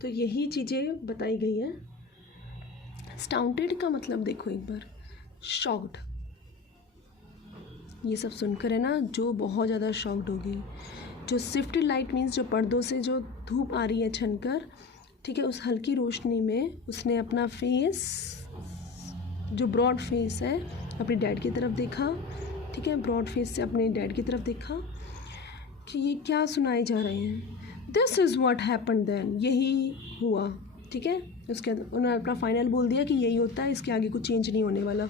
तो यही चीज़ें बताई गई है। स्टाउंटेड का मतलब देखो एक बार, शॉक्ड, ये सब सुनकर है ना जो बहुत ज़्यादा शॉक्ड होगी। जो शिफ्टेड लाइट मीन्स जो पर्दों से जो धूप आ रही है छनकर, ठीक है, उस हल्की रोशनी में उसने अपना फेस, जो ब्रॉड फेस है, अपने डैड की तरफ देखा, ठीक है। ब्रॉड फेस से अपने डैड की तरफ देखा कि ये क्या सुनाए जा रहे हैं। This is what happen then, यही हुआ, ठीक है। उसके बाद उन्होंने अपना फाइनल बोल दिया कि यही होता है, इसके आगे कुछ चेंज नहीं होने वाला।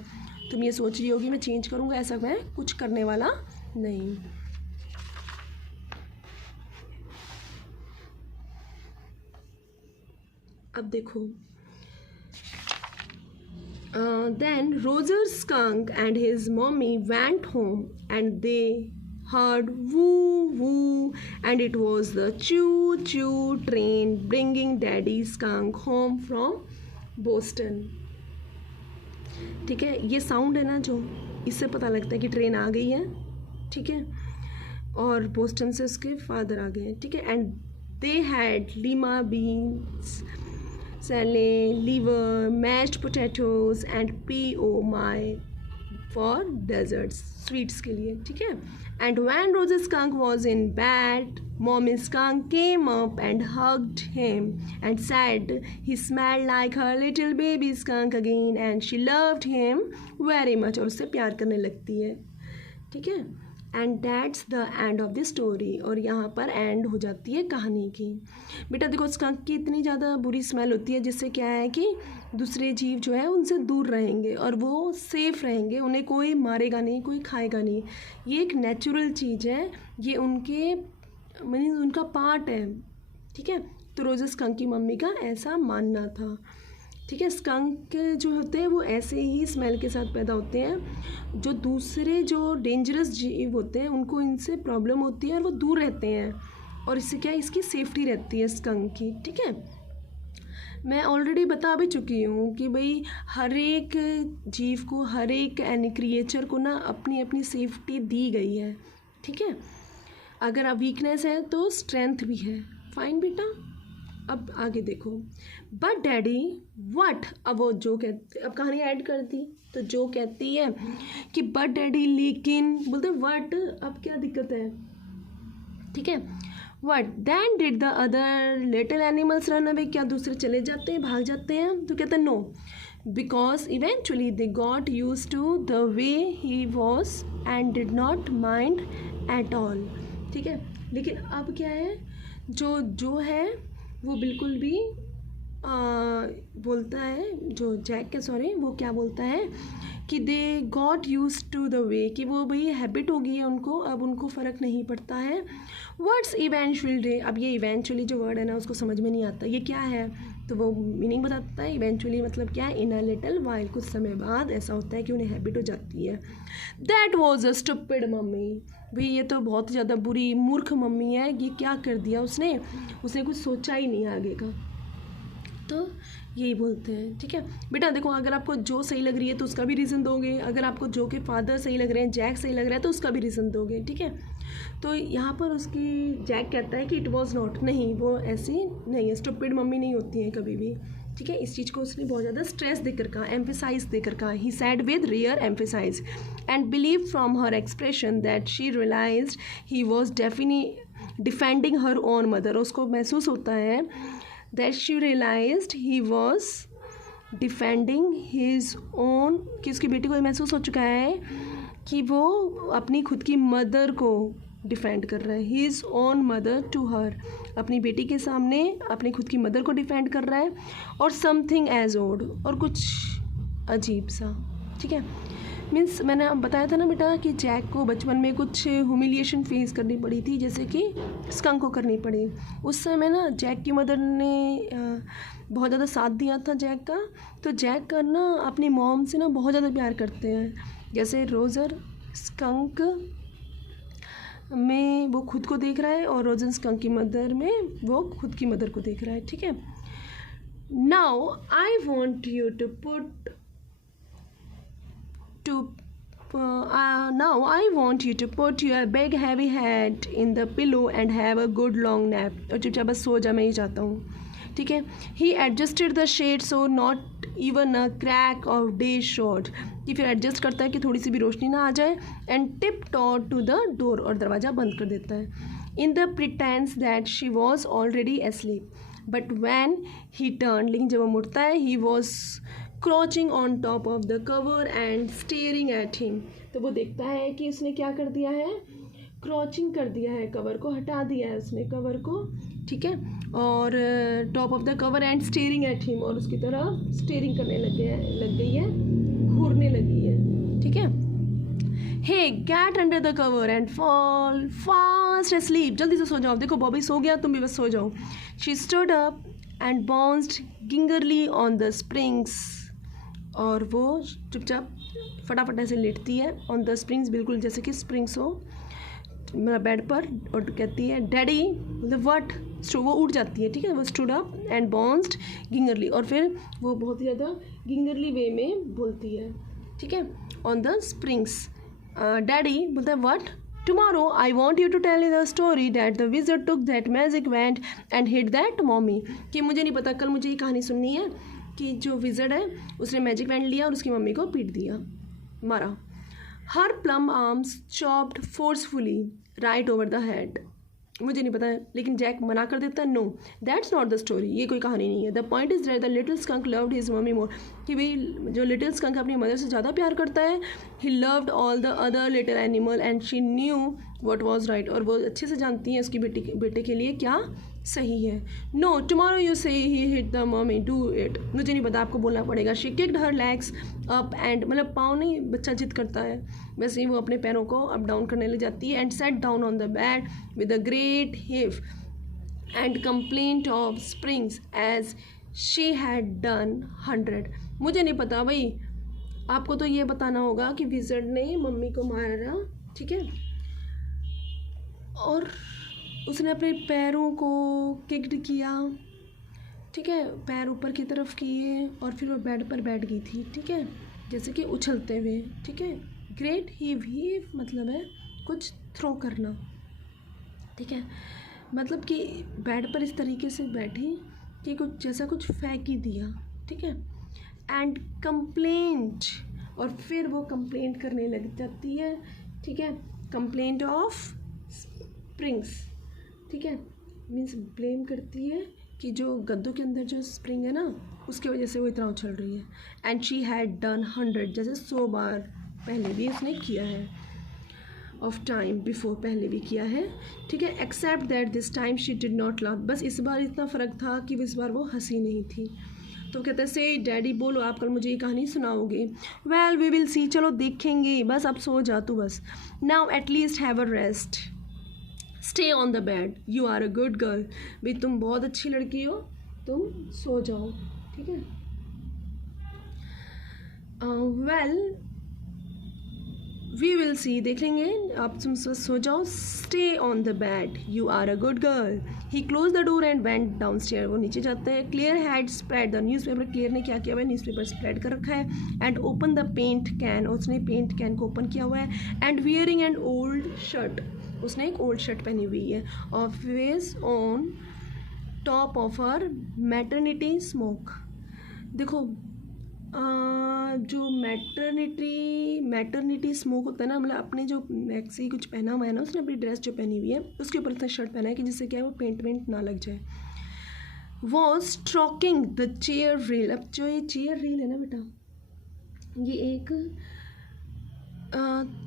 तुम ये सोच रही होगी मैं चेंज करूँगा, ऐसा मैं कुछ करने वाला नहीं। अब देखो, then Roger skunk and his mommy went home and they heard woo woo, and it was the choo choo train bringing Daddy skunk home from Boston. ठीक है, ये साउंड है ना जो, इससे पता लगता है कि ट्रेन आ गई है, ठीक है, और बोस्टन से उसके फादर आ गए हैं, ठीक है। And they had lima beans, celery, liver, mashed potatoes and POMI for desserts, sweets के लिए, ठीक है। And when Roger skunk was in bed, mommy skunk came up and hugged him and said he smelled like her little baby skunk again and she loved him very much, और उससे प्यार करने लगती है, ठीक है। And that's the end of the story, और यहाँ पर एंड हो जाती है कहानी की। बेटा देखो, स्कंक की इतनी ज़्यादा बुरी स्मेल होती है जिससे क्या है कि दूसरे जीव जो है उनसे दूर रहेंगे और वो सेफ़ रहेंगे, उन्हें कोई मारेगा नहीं, कोई खाएगा नहीं। ये एक नेचुरल चीज़ है, ये उनके मीन्स उनका पार्ट है, ठीक है। तो रोज़ स्कंक की मम्मी का ऐसा मानना था, ठीक है। स्कंक जो होते हैं वो ऐसे ही स्मेल के साथ पैदा होते हैं, जो दूसरे जो डेंजरस जीव होते हैं उनको इनसे प्रॉब्लम होती है और वो दूर रहते हैं, और इससे क्या है, इसकी सेफ्टी रहती है स्कंक की, ठीक है। मैं ऑलरेडी बता भी चुकी हूँ कि भाई हर एक जीव को, हर एक एनी क्रिएचर को ना अपनी अपनी सेफ्टी दी गई है, ठीक है। अगर अब वीकनेस है तो स्ट्रेंथ भी है। फाइन बेटा, अब आगे देखो, बट डैडी व्हाट, अब वो जो कहते, अब कहानी ऐड कर दी, तो जो कहती है कि बट डैडी लेकिन, बोलते व्हाट, अब क्या दिक्कत है, ठीक है, what then did the other little animals run away, क्या दूसरे चले जाते हैं, भाग जाते हैं, तो कहते हैं no, because eventually they got used to the way he was and did not mind at all, ठीक है। लेकिन अब क्या है, जो है वो बिल्कुल भी बोलता है, जो जैक है, सॉरी, वो क्या बोलता है कि they got used to the way, कि वो भाई हैबिट हो गई है उनको, अब उनको फ़र्क नहीं पड़ता है। वर्ड्स इवेंचुअली डे, अब ये इवेंचुअली जो वर्ड है ना उसको समझ में नहीं आता ये क्या है, तो वो मीनिंग बताता है इवेंचुअली मतलब क्या है, इन अ लिटिल वाइल, कुछ समय बाद ऐसा होता है कि उन्हें हैबिट हो जाती है। That was a stupid mummy, भाई ये तो बहुत ज़्यादा बुरी मूर्ख मम्मी है, ये क्या कर दिया उसने कुछ सोचा ही नहीं आगे का, तो यही बोलते हैं, ठीक है। बेटा देखो, अगर आपको जो सही लग रही है तो उसका भी रीज़न दोगे, अगर आपको जो के फादर सही लग रहे हैं, जैक सही लग रहा है, तो उसका भी रीज़न दोगे, ठीक है। तो यहाँ पर उसकी जैक कहता है कि इट वॉज नॉट, नहीं वो ऐसी नहीं है, स्टूपिड मम्मी नहीं होती है कभी भी, ठीक है। इस चीज़ को उसने बहुत ज़्यादा स्ट्रेस देकर कहा, एम्फेसाइज देकर कहा, he said with real emphasize and believe from her expression that she realized he was defending her own mother, उसको महसूस होता है that she realized he was defending his own, कि उसकी बेटी को महसूस हो चुका है कि वो अपनी खुद की मदर को डिफेंड कर रहा है, his own mother to her, अपनी बेटी के सामने अपनी खुद की मदर को डिफेंड कर रहा है, और something as odd, और कुछ अजीब सा, ठीक है। मीन्स मैंने अब बताया था ना बेटा कि जैक को बचपन में कुछ ह्यूमिलिएशन फेस करनी पड़ी थी, जैसे कि स्कंक को करनी पड़ी, उस समय ना जैक की मदर ने बहुत ज़्यादा साथ दिया था जैक का, तो जैक का ना अपनी मॉम से ना बहुत ज़्यादा प्यार करते हैं, जैसे रोज़र स्कंक में वो खुद को देख रहा है और रोज़र स्कंक की मदर में वो खुद की मदर को देख रहा है, ठीक है। Now I want you to put now I want you to put your big heavy head in the pillow and have a good long nap, और चुपचाप बस सो जा, मैं ही चाहता हूँ, ठीक है। He adjusted the shade so not even a crack of day showed, कि फिर एडजस्ट करता है कि थोड़ी सी भी रोशनी ना आ जाए, and tiptoed to the door, और दरवाज़ा बंद कर देता है, in the pretense that she was already asleep, but when he turned, लेकिन जब वो मुड़ता है, he was crouching on top of the cover and staring at him, तो वो देखता है कि उसने क्या कर दिया है, क्रॉचिंग कर दिया है, कवर को हटा दिया है उसने, कवर को, ठीक है, और top of the cover and staring at him, और उसकी तरह स्टेयरिंग करने लग गई है, घूरने लगी है, ठीक है। He get under the cover and fall fast asleep, जल्दी से सो जाओ, देखो बॉबी सो गया, तुम भी बस सो जाओ। She stood up and bounced gingerly on the springs, और वो चुपचाप फटाफट ऐसे लेटती है ऑन द स्प्रिंग्स, बिल्कुल जैसे कि स्प्रिंग्स हो बेड पर, और कहती है डैडी, मतलब व्हाट, वो उठ जाती है, ठीक है, वो स्टूड अप एंड बाउंस्ड गिंगरली, और फिर वो बहुत ही ज़्यादा गिंगरली वे में बोलती है, ठीक है, ऑन द स्प्रिंग्स। डैडी बोलता है what, tomorrow I want you to tell the story that the wizard took that magic wand and hit that mommy, कि मुझे नहीं पता, कल मुझे ये कहानी सुननी है कि जो विज़र्ड है उसने मैजिक वैंड लिया और उसकी मम्मी को पीट दिया, मारा। Her plump arms chopped forcefully right over the head, मुझे नहीं पता है, लेकिन जैक मना कर देता है, no that's not the story, ये कोई कहानी नहीं है। The point is that the little skunk loved his mummy more, कि भाई जो लिटिल स्कंक अपनी मदर से ज़्यादा प्यार करता है, he loved all the other little animal and she knew what was right, और वो अच्छे से जानती है उसकी बेटे के लिए क्या सही है। No tomorrow you say he hit the mummy, do it, मुझे नहीं पता, आपको बोलना पड़ेगा। She kicked her legs up and, मतलब पाँव नहीं, बच्चा जिद करता है वैसे ही वो अपने पैरों को अप डाउन करने लग जाती है, and set down on the bed with a great heave and complaint of springs as she had done 100। मुझे नहीं पता भाई, आपको तो ये बताना होगा कि विज़र्ड ने मम्मी को मारा, ठीक है, और उसने अपने पैरों को किक्ड किया, ठीक है, पैर ऊपर की तरफ किए, और फिर वो बेड पर बैठ गई थी, ठीक है, जैसे कि उछलते हुए, ठीक है। ग्रेट हीव मतलब है कुछ थ्रो करना, ठीक है, मतलब कि बेड पर इस तरीके से बैठी कि कुछ जैसा कुछ फेंक ही दिया, ठीक है। एंड कंप्लेंट, और फिर वो कंप्लेंट करने लग जाती है, ठीक है। कंप्लेंट ऑफ स्प्रिंग्स, ठीक है, मीन्स ब्लेम करती है कि जो गद्दों के अंदर जो स्प्रिंग है ना उसकी वजह से वो इतना उछल रही है। एंड शी हैड डन 100, जैसे 100 बार पहले भी उसने किया है, ऑफ टाइम बिफोर पहले भी किया है, ठीक है। Except that this time she did not laugh, बस इस बार इतना फ़र्क था कि इस बार वो हंसी नहीं थी। तो कहते हैं से डैडी बोलो आप कल मुझे ये कहानी सुनाओगे। वेल वी विल सी, चलो देखेंगे, बस अब सो जा तू बस। Now at least have a rest, stay on the bed, you are a good girl, भाई तुम बहुत अच्छी लड़की हो, तुम सो जाओ, ठीक है। वेल वी विल सी, देख लेंगे, आप तुम सो जाओ। Stay on the bed, you are a good girl. He close the door and went down stair, वो नीचे जाते हैं। Clare had spread the newspaper, Clare ने क्या किया हुआ है, न्यूज़ पेपर स्प्रेड कर रखा है। And open the paint can, उसने पेंट कैन को ओपन किया हुआ है। And wearing an old shirt, उसने एक ओल्ड शर्ट पहनी हुई है। Always on top of her maternity smock, देखो जो मैटरनिटी स्मोक होता है ना, मतलब अपने जो मैक्सी कुछ पहना हुआ है ना उसने, अपनी ड्रेस जो पहनी हुई है उसके ऊपर इतना शर्ट पहना है कि जिससे क्या है वो पेंट वेंट ना लग जाए। Was stroking the chair reel, अब जो ये चेयर रील है ना बेटा, ये एक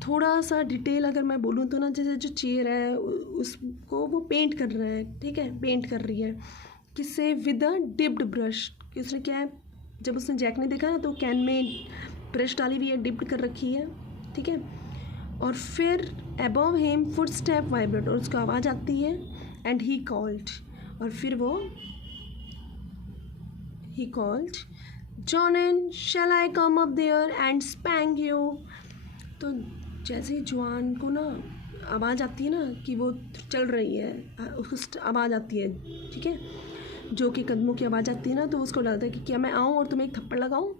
थोड़ा सा डिटेल अगर मैं बोलूँ तो ना, जैसे जो चेयर है उसको वो पेंट कर रहा है, ठीक है, पेंट कर रही है किससे, विद अ डिप्ड ब्रश, कि उसने क्या है, जब उसने जैक ने देखा ना तो कैन में ब्रश डाली हुई है, डिप्ड कर रखी है, ठीक है। और फिर above him foot step vibrate, और उसको आवाज़ आती है। एंड ही कॉल्ड, और फिर वो ही called, John, shall I come up there and spank you. तो जैसे ही जॉन को ना आवाज़ आती है ना कि वो चल रही है, उसको आवाज़ आती है, ठीक है, जो कि कदमों की आवाज़ आती है ना, तो उसको लगता है कि क्या मैं आऊँ और तुम्हें एक थप्पड़ लगाऊँ।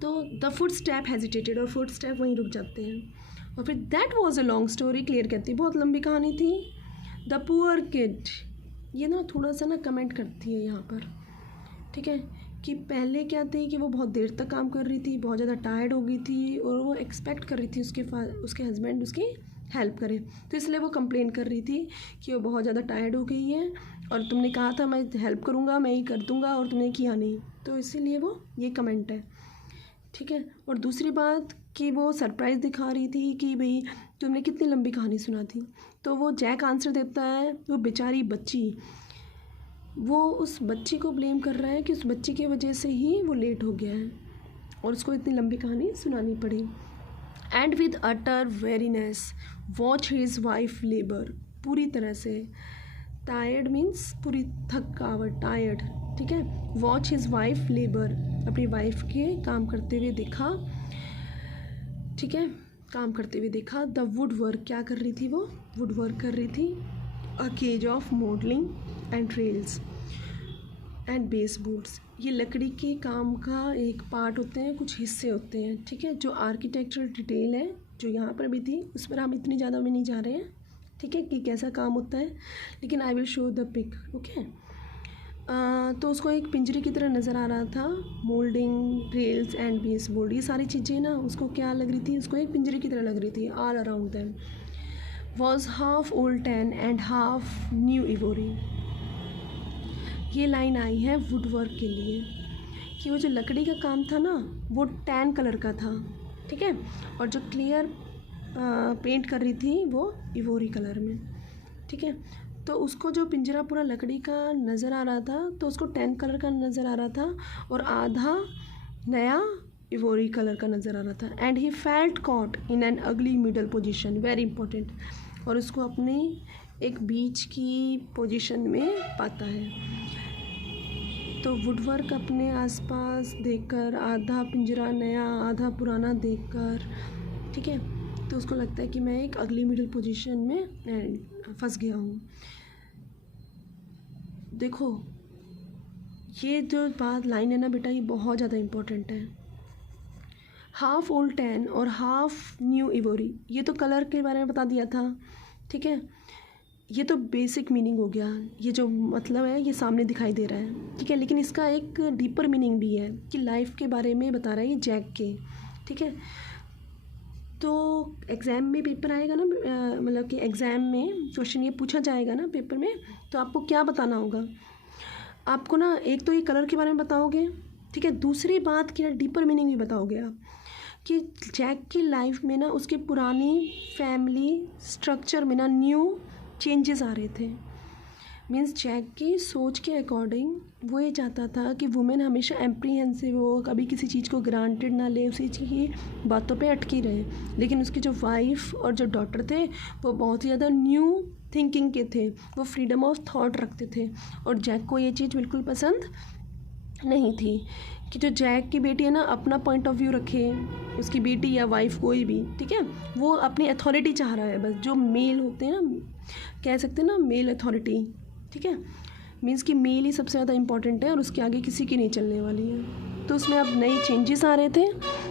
तो द फुट स्टेप हेजिटेटेड, और फुट स्टेप वहीं रुक जाते हैं। और फिर that was a long story, clear कहती है बहुत लंबी कहानी थी। द पुअर किड, ये ना थोड़ा सा ना कमेंट करती है यहाँ पर, ठीक है, कि पहले क्या थी कि वो बहुत देर तक काम कर रही थी, बहुत ज़्यादा टायर्ड हो गई थी, और वो एक्सपेक्ट कर रही थी उसके हस्बैंड उसकी हेल्प करे, तो इसलिए वो कंप्लेन कर रही थी कि वो बहुत ज़्यादा टायर्ड हो गई है, और तुमने कहा था मैं हेल्प करूँगा, मैं ही कर दूँगा, और तुमने किया नहीं, तो इसीलिए वो ये कमेंट है, ठीक है। और दूसरी बात कि वो सरप्राइज़ दिखा रही थी कि भाई तुमने कितनी लंबी कहानी सुना थी, तो वो जैक आंसर देता है, वो बेचारी बच्ची, वो उस बच्ची को ब्लेम कर रहा है कि उस बच्ची की वजह से ही वो लेट हो गया है और उसको इतनी लंबी कहानी सुनानी पड़ी। And with utter weariness watch his wife labour, पूरी तरह से टायर्ड मीन्स पूरी थकावट, टायर्ड, ठीक है। वॉच हिज वाइफ लेबर, अपनी वाइफ के काम करते हुए देखा, ठीक है, काम करते हुए देखा। द वुड वर्क, क्या कर रही थी वो, वुड वर्क कर रही थी। A cage of modelling and rails and base boards, ये लकड़ी के काम का एक पार्ट होते हैं, कुछ हिस्से होते हैं, ठीक है। जो आर्किटेक्चरल डिटेल है जो यहाँ पर भी थी उस पर हम इतनी ज़्यादा भी नहीं जा रहे हैं, ठीक है, कि कैसा काम होता है, लेकिन I will show the pic, okay. तो उसको एक पिंजरे की तरह नज़र आ रहा था, moulding, rails and base board, ये सारी चीज़ें ना उसको क्या लग रही थी, उसको एक पिंजरे की तरह लग रही थी। All around them was half old tan and half new ivory, ये लाइन आई है वुड वर्क के लिए कि वो जो लकड़ी का काम था ना वो टैन कलर का था, ठीक है, और जो क्लियर पेंट कर रही थी वो इवोरी कलर में, ठीक है। तो उसको जो पिंजरा पूरा लकड़ी का नज़र आ रहा था तो उसको टैन कलर का नज़र आ रहा था, और आधा नया इवोरी कलर का नज़र आ रहा था। And he felt caught in an अगली मिडल पोजीशन, वेरी इंपॉर्टेंट, और उसको अपने एक बीच की पोजीशन में पाता है। तो वुडवर्क अपने आसपास देखकर, आधा पिंजरा नया आधा पुराना देखकर, ठीक है, तो उसको लगता है कि मैं एक अगली मिडिल पोजीशन में फंस गया हूँ। देखो ये जो बात लाइन है ना बेटा, ये बहुत ज़्यादा इम्पोर्टेंट है। हाफ ओल्ड टैन और हाफ न्यू इवोरी, ये तो कलर के बारे में बता दिया था, ठीक है। ये तो बेसिक मीनिंग हो गया, ये जो मतलब है ये सामने दिखाई दे रहा है, ठीक है। लेकिन इसका एक डीपर मीनिंग भी है कि लाइफ के बारे में बता रहा है ये जैक के, ठीक है। तो एग्ज़ाम में पेपर आएगा ना, मतलब कि एग्ज़ाम में क्वेश्चन ये पूछा जाएगा ना पेपर में, तो आपको क्या बताना होगा? आपको ना एक तो ये कलर के बारे में बताओगे, ठीक है। दूसरी बात क्या, डीपर मीनिंग भी बताओगे आप कि जैक की लाइफ में ना उसके पुरानी फैमिली स्ट्रक्चर में ना न्यू चेंजेस आ रहे थे। मीन्स जैक की सोच के अकॉर्डिंग वो ये चाहता था कि वुमेन हमेशा एम्प्रीहेंसिव हो, कभी किसी चीज़ को ग्रांटेड ना ले, उसी चीज़ की बातों पे अटकी रहे। लेकिन उसकी जो वाइफ और जो डॉटर थे वो बहुत ही ज़्यादा न्यू थिंकिंग के थे, वो फ्रीडम ऑफ थॉट रखते थे। और जैक को ये चीज़ बिल्कुल पसंद नहीं थी कि जो जैक की बेटी है ना अपना पॉइंट ऑफ व्यू रखे, उसकी बेटी या वाइफ कोई भी, ठीक है। वो अपनी अथॉरिटी चाह रहा है बस, जो मेल होते हैं ना, कह सकते हैं ना मेल अथॉरिटी, ठीक है। मीन्स कि मेल ही सबसे ज़्यादा इंपॉर्टेंट है और उसके आगे किसी की नहीं चलने वाली है। तो उसमें अब नए चेंजेस आ रहे थे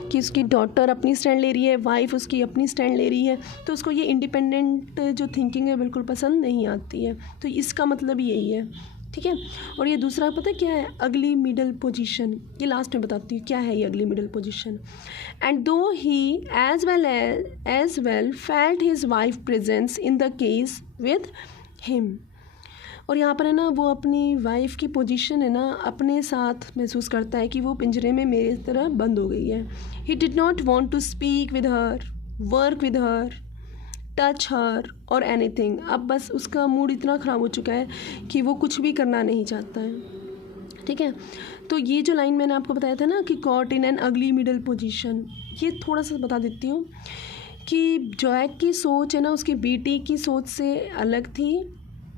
कि उसकी डॉटर अपनी स्टैंड ले रही है, वाइफ उसकी अपनी स्टैंड ले रही है, तो उसको ये इंडिपेंडेंट जो थिंकिंग है बिल्कुल पसंद नहीं आती है। तो इसका मतलब यही है, ठीक है। और ये दूसरा पता है क्या है? अगली मिडल पोजीशन, ये लास्ट में बताती हूँ क्या है ये अगली middle position. And though he as well felt his wife presence in the case with him. और यहाँ पर है ना वो अपनी वाइफ की पोजीशन है ना अपने साथ महसूस करता है कि वो पिंजरे में मेरी तरह बंद हो गई है। He did not want to speak with her, work with her, touch her और एनीथिंग। अब बस उसका मूड इतना ख़राब हो चुका है कि वो कुछ भी करना नहीं चाहता है, ठीक है। तो ये जो लाइन मैंने आपको बताया था ना कि कॉट इन एन अगली मिडल पोजीशन, ये थोड़ा सा बता देती हूँ कि जैक की सोच है ना उसकी बेटी की सोच से अलग थी।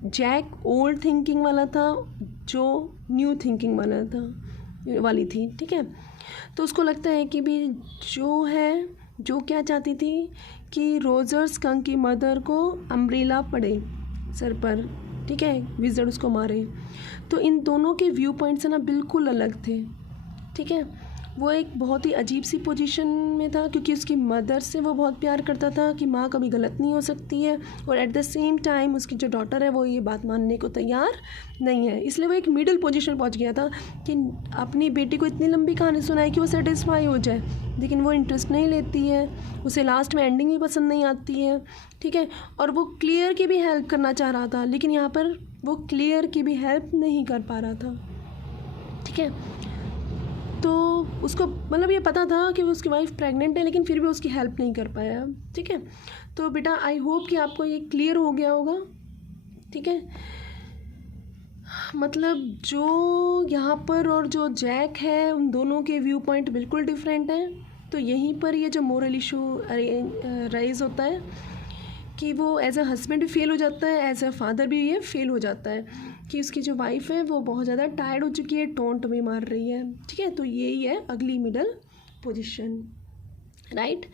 जैक ओल्ड थिंकिंग वाला था, जो न्यू थिंकिंग वाली थी, ठीक है। तो उसको लगता है कि भी जो क्या चाहती थी कि रोजर स्कंक की मदर को अम्ब्रेला पड़े सर पर, ठीक है, विज़र्ड उसको मारे। तो इन दोनों के व्यू पॉइंट्स ना बिल्कुल अलग थे, ठीक है। वो एक बहुत ही अजीब सी पोजीशन में था क्योंकि उसकी मदर से वो बहुत प्यार करता था कि माँ कभी गलत नहीं हो सकती है, और एट द सेम टाइम उसकी जो डॉटर है वो ये बात मानने को तैयार नहीं है। इसलिए वो एक मिडिल पोजीशन पहुंच गया था कि अपनी बेटी को इतनी लंबी कहानी सुनाए कि वो सेटिस्फाई हो जाए, लेकिन वो इंटरेस्ट नहीं लेती है, उसे लास्ट में एंडिंग भी पसंद नहीं आती है, ठीक है। और वो क्लियर की भी हेल्प करना चाह रहा था, लेकिन यहाँ पर वो क्लियर की भी हेल्प नहीं कर पा रहा था, ठीक है। तो उसको मतलब ये पता था कि वो उसकी वाइफ प्रेग्नेंट है, लेकिन फिर भी उसकी हेल्प नहीं कर पाया, ठीक है। तो बेटा आई होप कि आपको ये क्लियर हो गया होगा, ठीक है। मतलब जो यहाँ पर और जो जैक है उन दोनों के व्यू पॉइंट बिल्कुल डिफरेंट हैं। तो यहीं पर ये जो मोरल इशू राइज होता है कि वो एज अ हस्बैंड भी फेल हो जाता है, एज अ फादर भी ये फेल हो जाता है कि उसकी जो वाइफ है वो बहुत ज़्यादा टायर्ड हो चुकी है, टोंट भी मार रही है, ठीक है। तो यही है अगली middle position, right.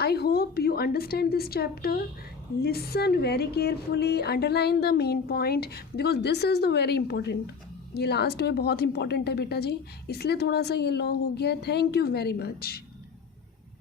I hope you understand this chapter. Listen very carefully, underline the main point because this is the very important. ये लास्ट में बहुत इंपॉर्टेंट है बेटा जी, इसलिए थोड़ा सा ये लॉन्ग हो गया। Thank you very much.